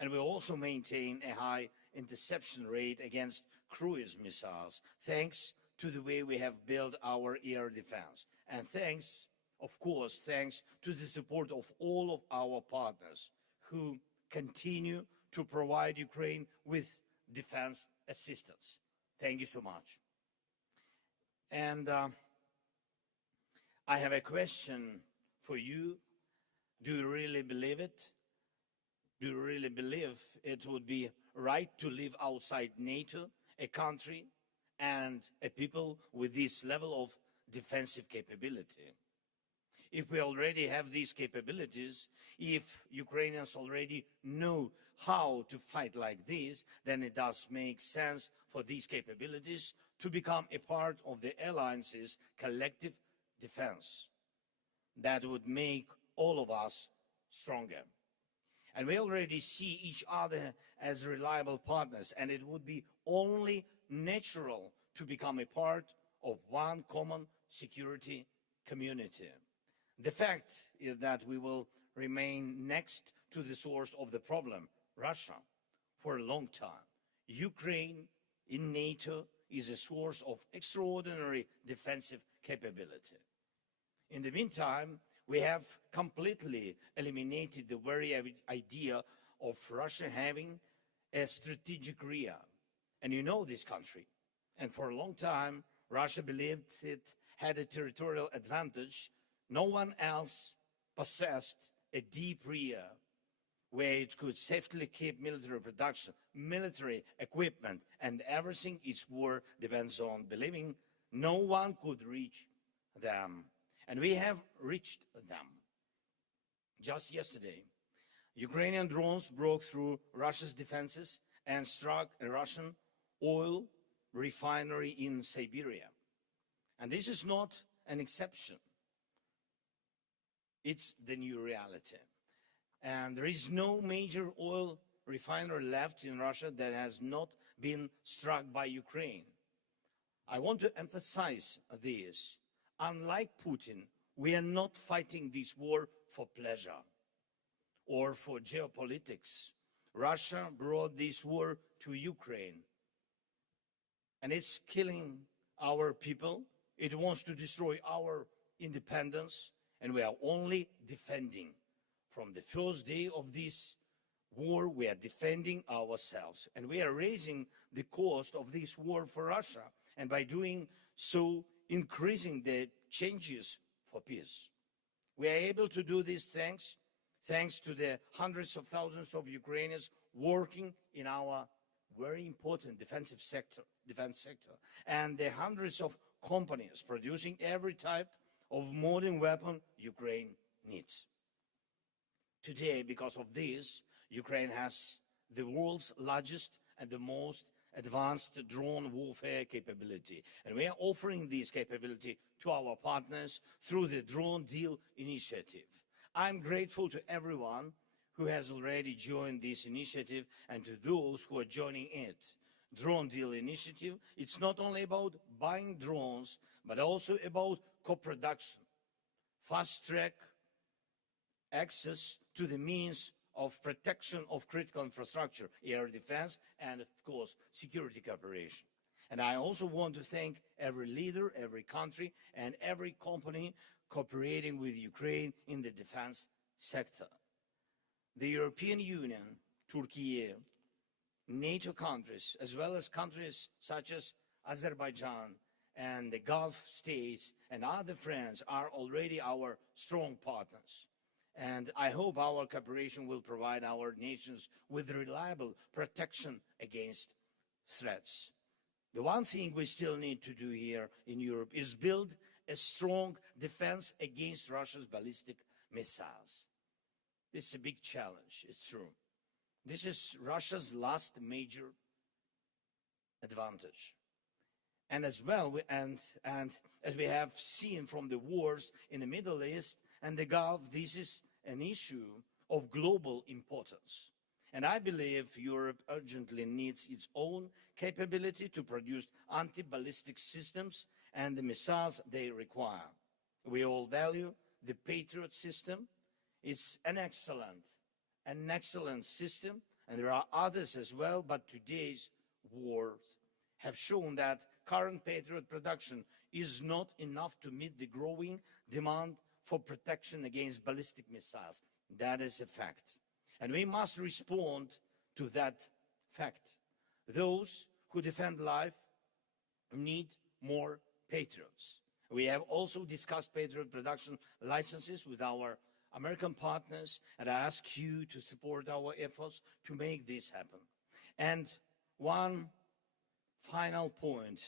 And we also maintain a high interception rate against cruise missiles, thanks to the way we have built our air defense. And thanks, of course, thanks to the support of all of our partners who continue to provide Ukraine with defense assistance. Thank you so much. And I have a question for you. Do you really believe it? Do you really believe it would be right to live outside NATO, a country and a people with this level of defensive capability? If we already have these capabilities, if Ukrainians already know how to fight like this, then it does make sense for these capabilities to become a part of the alliance's collective defense. That would make all of us stronger. And we already see each other as reliable partners, and it would be only natural to become a part of one common security community. The fact is that we will remain next to the source of the problem, Russia, for a long time. Ukraine in NATO is a source of extraordinary defensive capability. In the meantime, we have completely eliminated the very idea of Russia having a strategic rear. And you know this country. And for a long time, Russia believed it had a territorial advantage. No one else possessed a deep rear where it could safely keep military production, military equipment, and everything its war depends on, believing no one could reach them. And we have reached them. Just yesterday, Ukrainian drones broke through Russia's defenses and struck a Russian oil refinery in Siberia. And this is not an exception. It's the new reality. And there is no major oil refinery left in Russia that has not been struck by Ukraine. I want to emphasize this. Unlike Putin, we are not fighting this war for pleasure or for geopolitics. Russia brought this war to Ukraine, and it's killing our people. It wants to destroy our independence, and we are only defending. From the first day of this war, we are defending ourselves, and we are raising the cost of this war for Russia, and by doing so, increasing the changes for peace. We are able to do this thanks to the hundreds of thousands of Ukrainians working in our very important defense sector, and the hundreds of companies producing every type of modern weapon Ukraine needs. Today, because of this, Ukraine has the world's largest and the most advanced drone warfare capability. And we are offering this capability to our partners through the Drone Deal Initiative. I'm grateful to everyone who has already joined this initiative and to those who are joining it. Drone Deal Initiative, it's not only about buying drones, but also about co-production, fast-track access to the means of protection of critical infrastructure, air defense, and of course, security cooperation. And I also want to thank every leader, every country, and every company cooperating with Ukraine in the defense sector. The European Union, Turkey, NATO countries, as well as countries such as Azerbaijan and the Gulf states and other friends are already our strong partners. And I hope our cooperation will provide our nations with reliable protection against threats. The one thing we still need to do here in Europe is build a strong defense against Russia's ballistic missiles. This is a big challenge, it's true. This is Russia's last major advantage. And as well, and as we have seen from the wars in the Middle East and the Gulf, this is an issue of global importance. And I believe Europe urgently needs its own capability to produce anti-ballistic systems and the missiles they require. We all value the Patriot system. It's an excellent system, and there are others as well, but today's wars have shown that current Patriot production is not enough to meet the growing demand for protection against ballistic missiles. That is a fact. And we must respond to that fact. Those who defend life need more Patriots. We have also discussed Patriot production licenses with our American partners, and I ask you to support our efforts to make this happen. And one final point.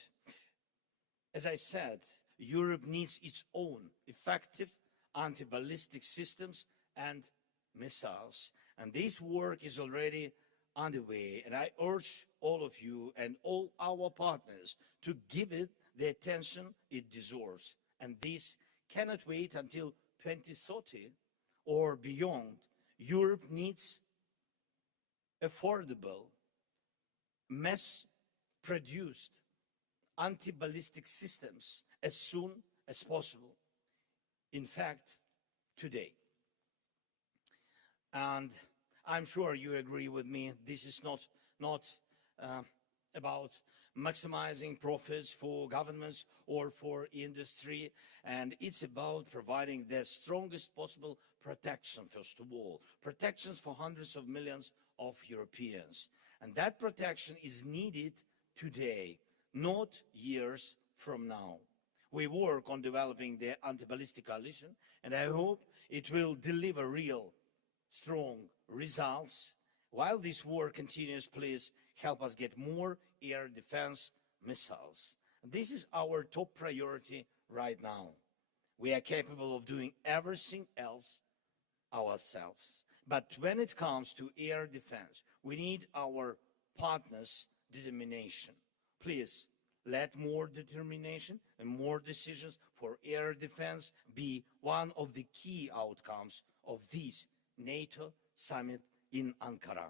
As I said, Europe needs its own effective anti-ballistic systems and missiles. And this work is already underway. And I urge all of you and all our partners to give it the attention it deserves. And this cannot wait until 2030 or beyond. Europe needs affordable, mass-produced anti-ballistic systems as soon as possible. in fact, today. And I'm sure you agree with me, this is not about maximizing profits for governments or for industry, and it's about providing the strongest possible protection, first of all, protections for hundreds of millions of Europeans. And that protection is needed today, not years from now. We work on developing the anti-ballistic coalition, and I hope it will deliver real, strong results. While this war continues, please help us get more air defense missiles. This is our top priority right now. We are capable of doing everything else ourselves. But when it comes to air defense, we need our partners' determination. Please, let more determination and more decisions for air defense be one of the key outcomes of this NATO summit in Ankara.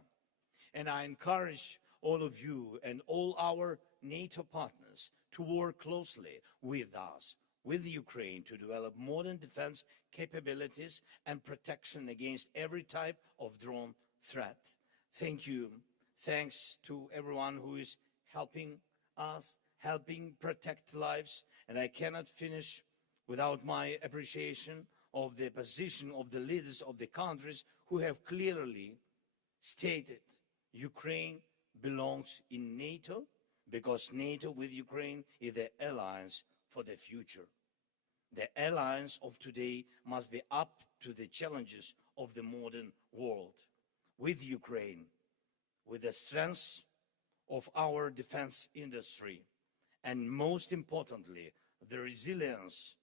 And I encourage all of you and all our NATO partners to work closely with us, with Ukraine, to develop modern defense capabilities and protection against every type of drone threat. Thank you. Thanks to everyone who is helping us, helping protect lives. And I cannot finish without my appreciation of the position of the leaders of the countries who have clearly stated Ukraine belongs in NATO because NATO with Ukraine is the alliance for the future. The alliance of today must be up to the challenges of the modern world. With Ukraine, with the strength of our defense industry, and most importantly, the resilience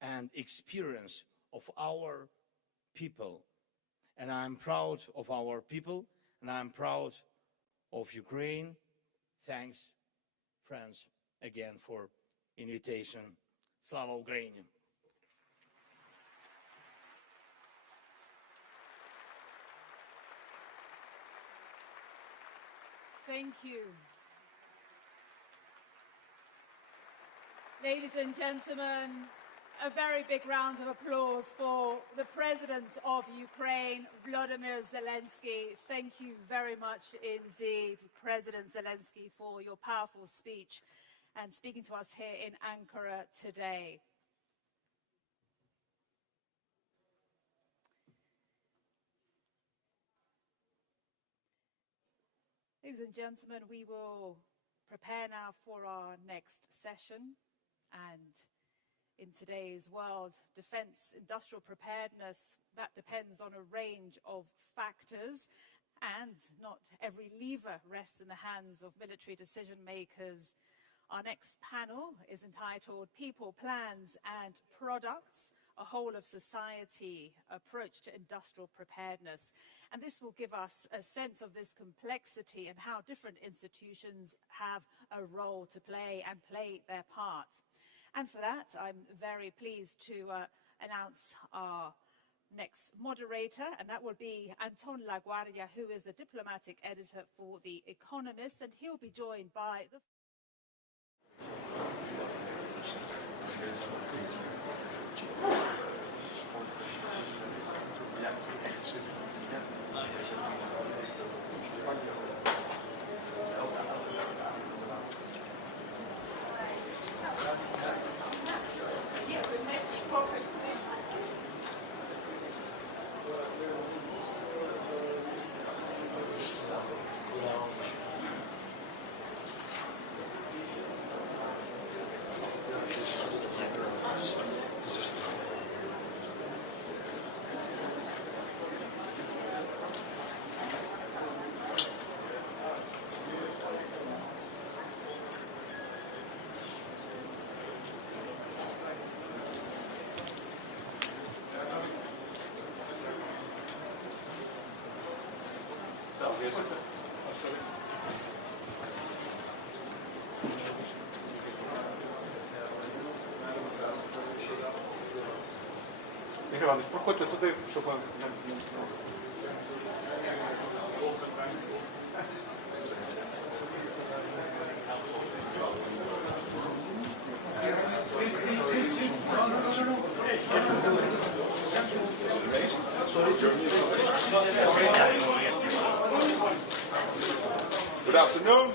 and experience of our people. And I'm proud of our people, and I'm proud of Ukraine. Thanks, friends, again for invitation. Slava Ukraini! Thank you. Ladies and gentlemen, a very big round of applause for the President of Ukraine, Volodymyr Zelensky. Thank you very much indeed, President Zelensky, for your powerful speech and speaking to us here in Ankara today. Ladies and gentlemen, we will prepare now for our next session. And in today's world, defense, industrial preparedness, that depends on a range of factors, and not every lever rests in the hands of military decision makers. Our next panel is entitled People, Plans and Products, a whole of society approach to industrial preparedness. And this will give us a sense of this complexity and how different institutions have a role to play and play their part. And for that, I'm very pleased to announce our next moderator, and that will be Anton LaGuardia, who is the diplomatic editor for The Economist, and he'll be joined by the... Ігор Іванович, проходьте туди, щоб... Good afternoon.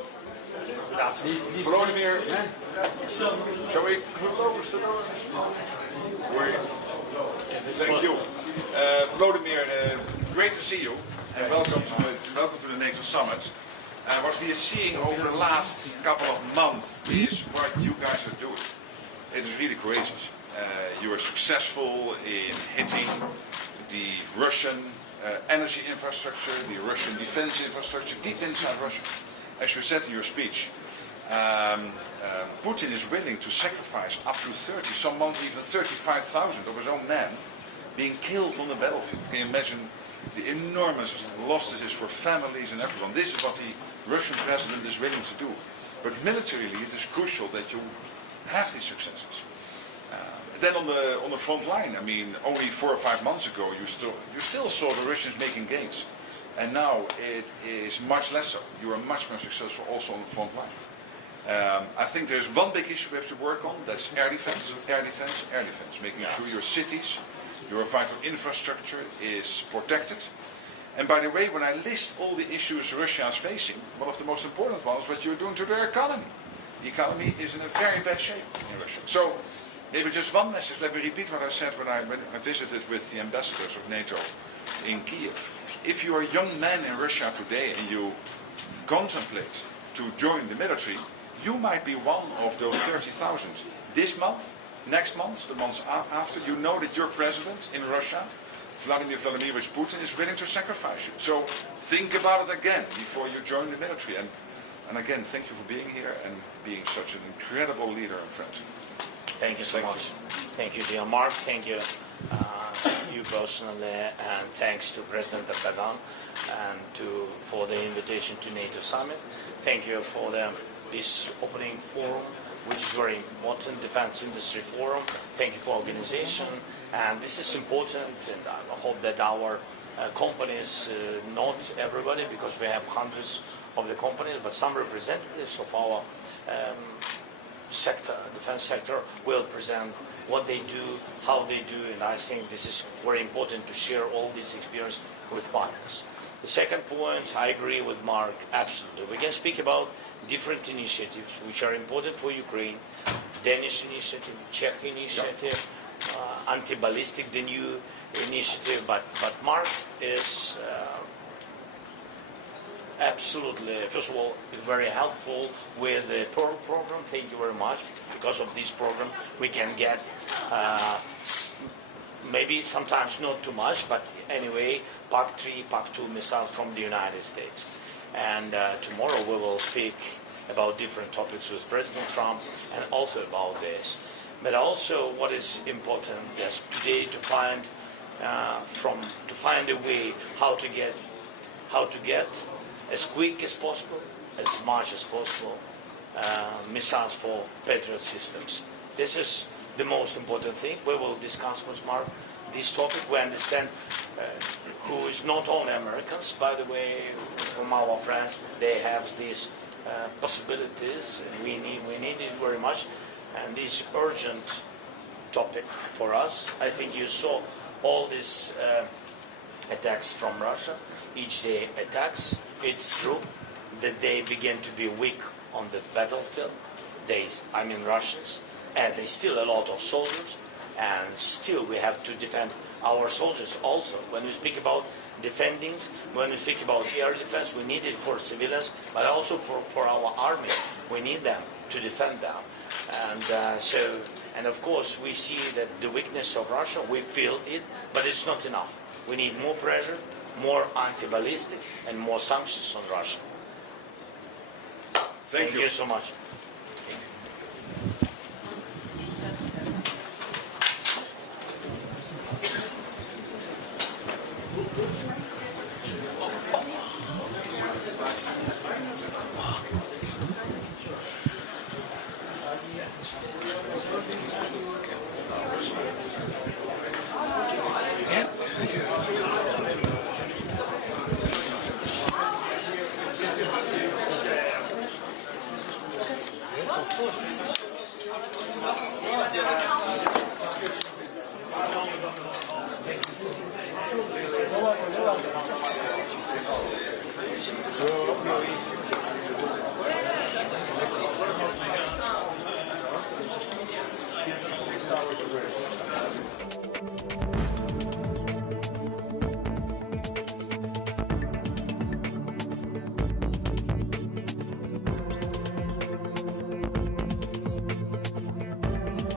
Vladimir, shall we close the door? Thank you. Vladimir, great to see you, and welcome to the NATO Summit. What we are seeing over the last couple of months is what you guys are doing. It is really courageous. You are successful in hitting the Russian energy infrastructure, the Russian defense infrastructure, deep inside Russia. As you said in your speech, Putin is willing to sacrifice up to 30, some months even 35,000 of his own men being killed on the battlefield. Can you imagine the enormous losses is for families and everyone? This is what the Russian president is willing to do. But militarily, it is crucial that you have these successes. Then on the front line, I mean, only 4 or 5 months ago, you still saw the Russians making gains. And now it is much less so. You are much more successful also on the front line. I think there's one big issue we have to work on. That's air defense, air defense, air defense. Making sure your cities, your vital infrastructure is protected. And by the way, when I list all the issues Russia is facing, one of the most important ones is what you're doing to their economy. The economy is in a very bad shape in Russia. So maybe just one message. Let me repeat what I said when I visited with the ambassadors of NATO in Kiev. If you are a young man in Russia today and you contemplate to join the military, you might be one of those 30,000. This month, next month, the months after, you know that your president in Russia, Vladimir Vladimirovich Putin, is willing to sacrifice you. So think about it again before you join the military. And again, thank you for being here and being such an incredible leader and friend. Thank you so much. Thank you, dear Mark. Thank you, you personally, and thanks to President Erdogan and for the invitation to NATO Summit. Thank you for this opening forum, which is very important, Defense Industry Forum. Thank you for organization, and this is important, and I hope that our companies, not everybody, because we have hundreds of the companies, but some representatives of our sector, defense sector, will present what they do, how they do, and I think this is very important to share all this experience with partners. The second point, I agree with Mark, absolutely. We can speak about different initiatives which are important for Ukraine, Danish initiative, Czech initiative, anti-ballistic, the new initiative, but Mark is absolutely, first of all, very helpful with the Pearl program. Thank you very much. Because of this program, we can get maybe sometimes not too much, but anyway, Pak 3, Pak 2 missiles from the United States. And tomorrow we will speak about different topics with President Trump and also about this. But also what is important is today to find a way how to get as quick as possible, as much as possible, missiles for Patriot systems. This is the most important thing. We will discuss with Mark this topic. We understand who is not only Americans, by the way, from our friends, they have these possibilities. We need it very much, and this urgent topic for us. I think you saw all these attacks from Russia, each day attacks. It's true that they begin to be weak on the battlefield. Russians, and there's still a lot of soldiers, and still we have to defend our soldiers also. When we speak about defending, when we speak about air defense, we need it for civilians, but also for our army. We need them to defend them. And of course, we see that the weakness of Russia, we feel it, but it's not enough. We need more pressure, more anti-ballistic, and more sanctions on Russia. Thank you so much.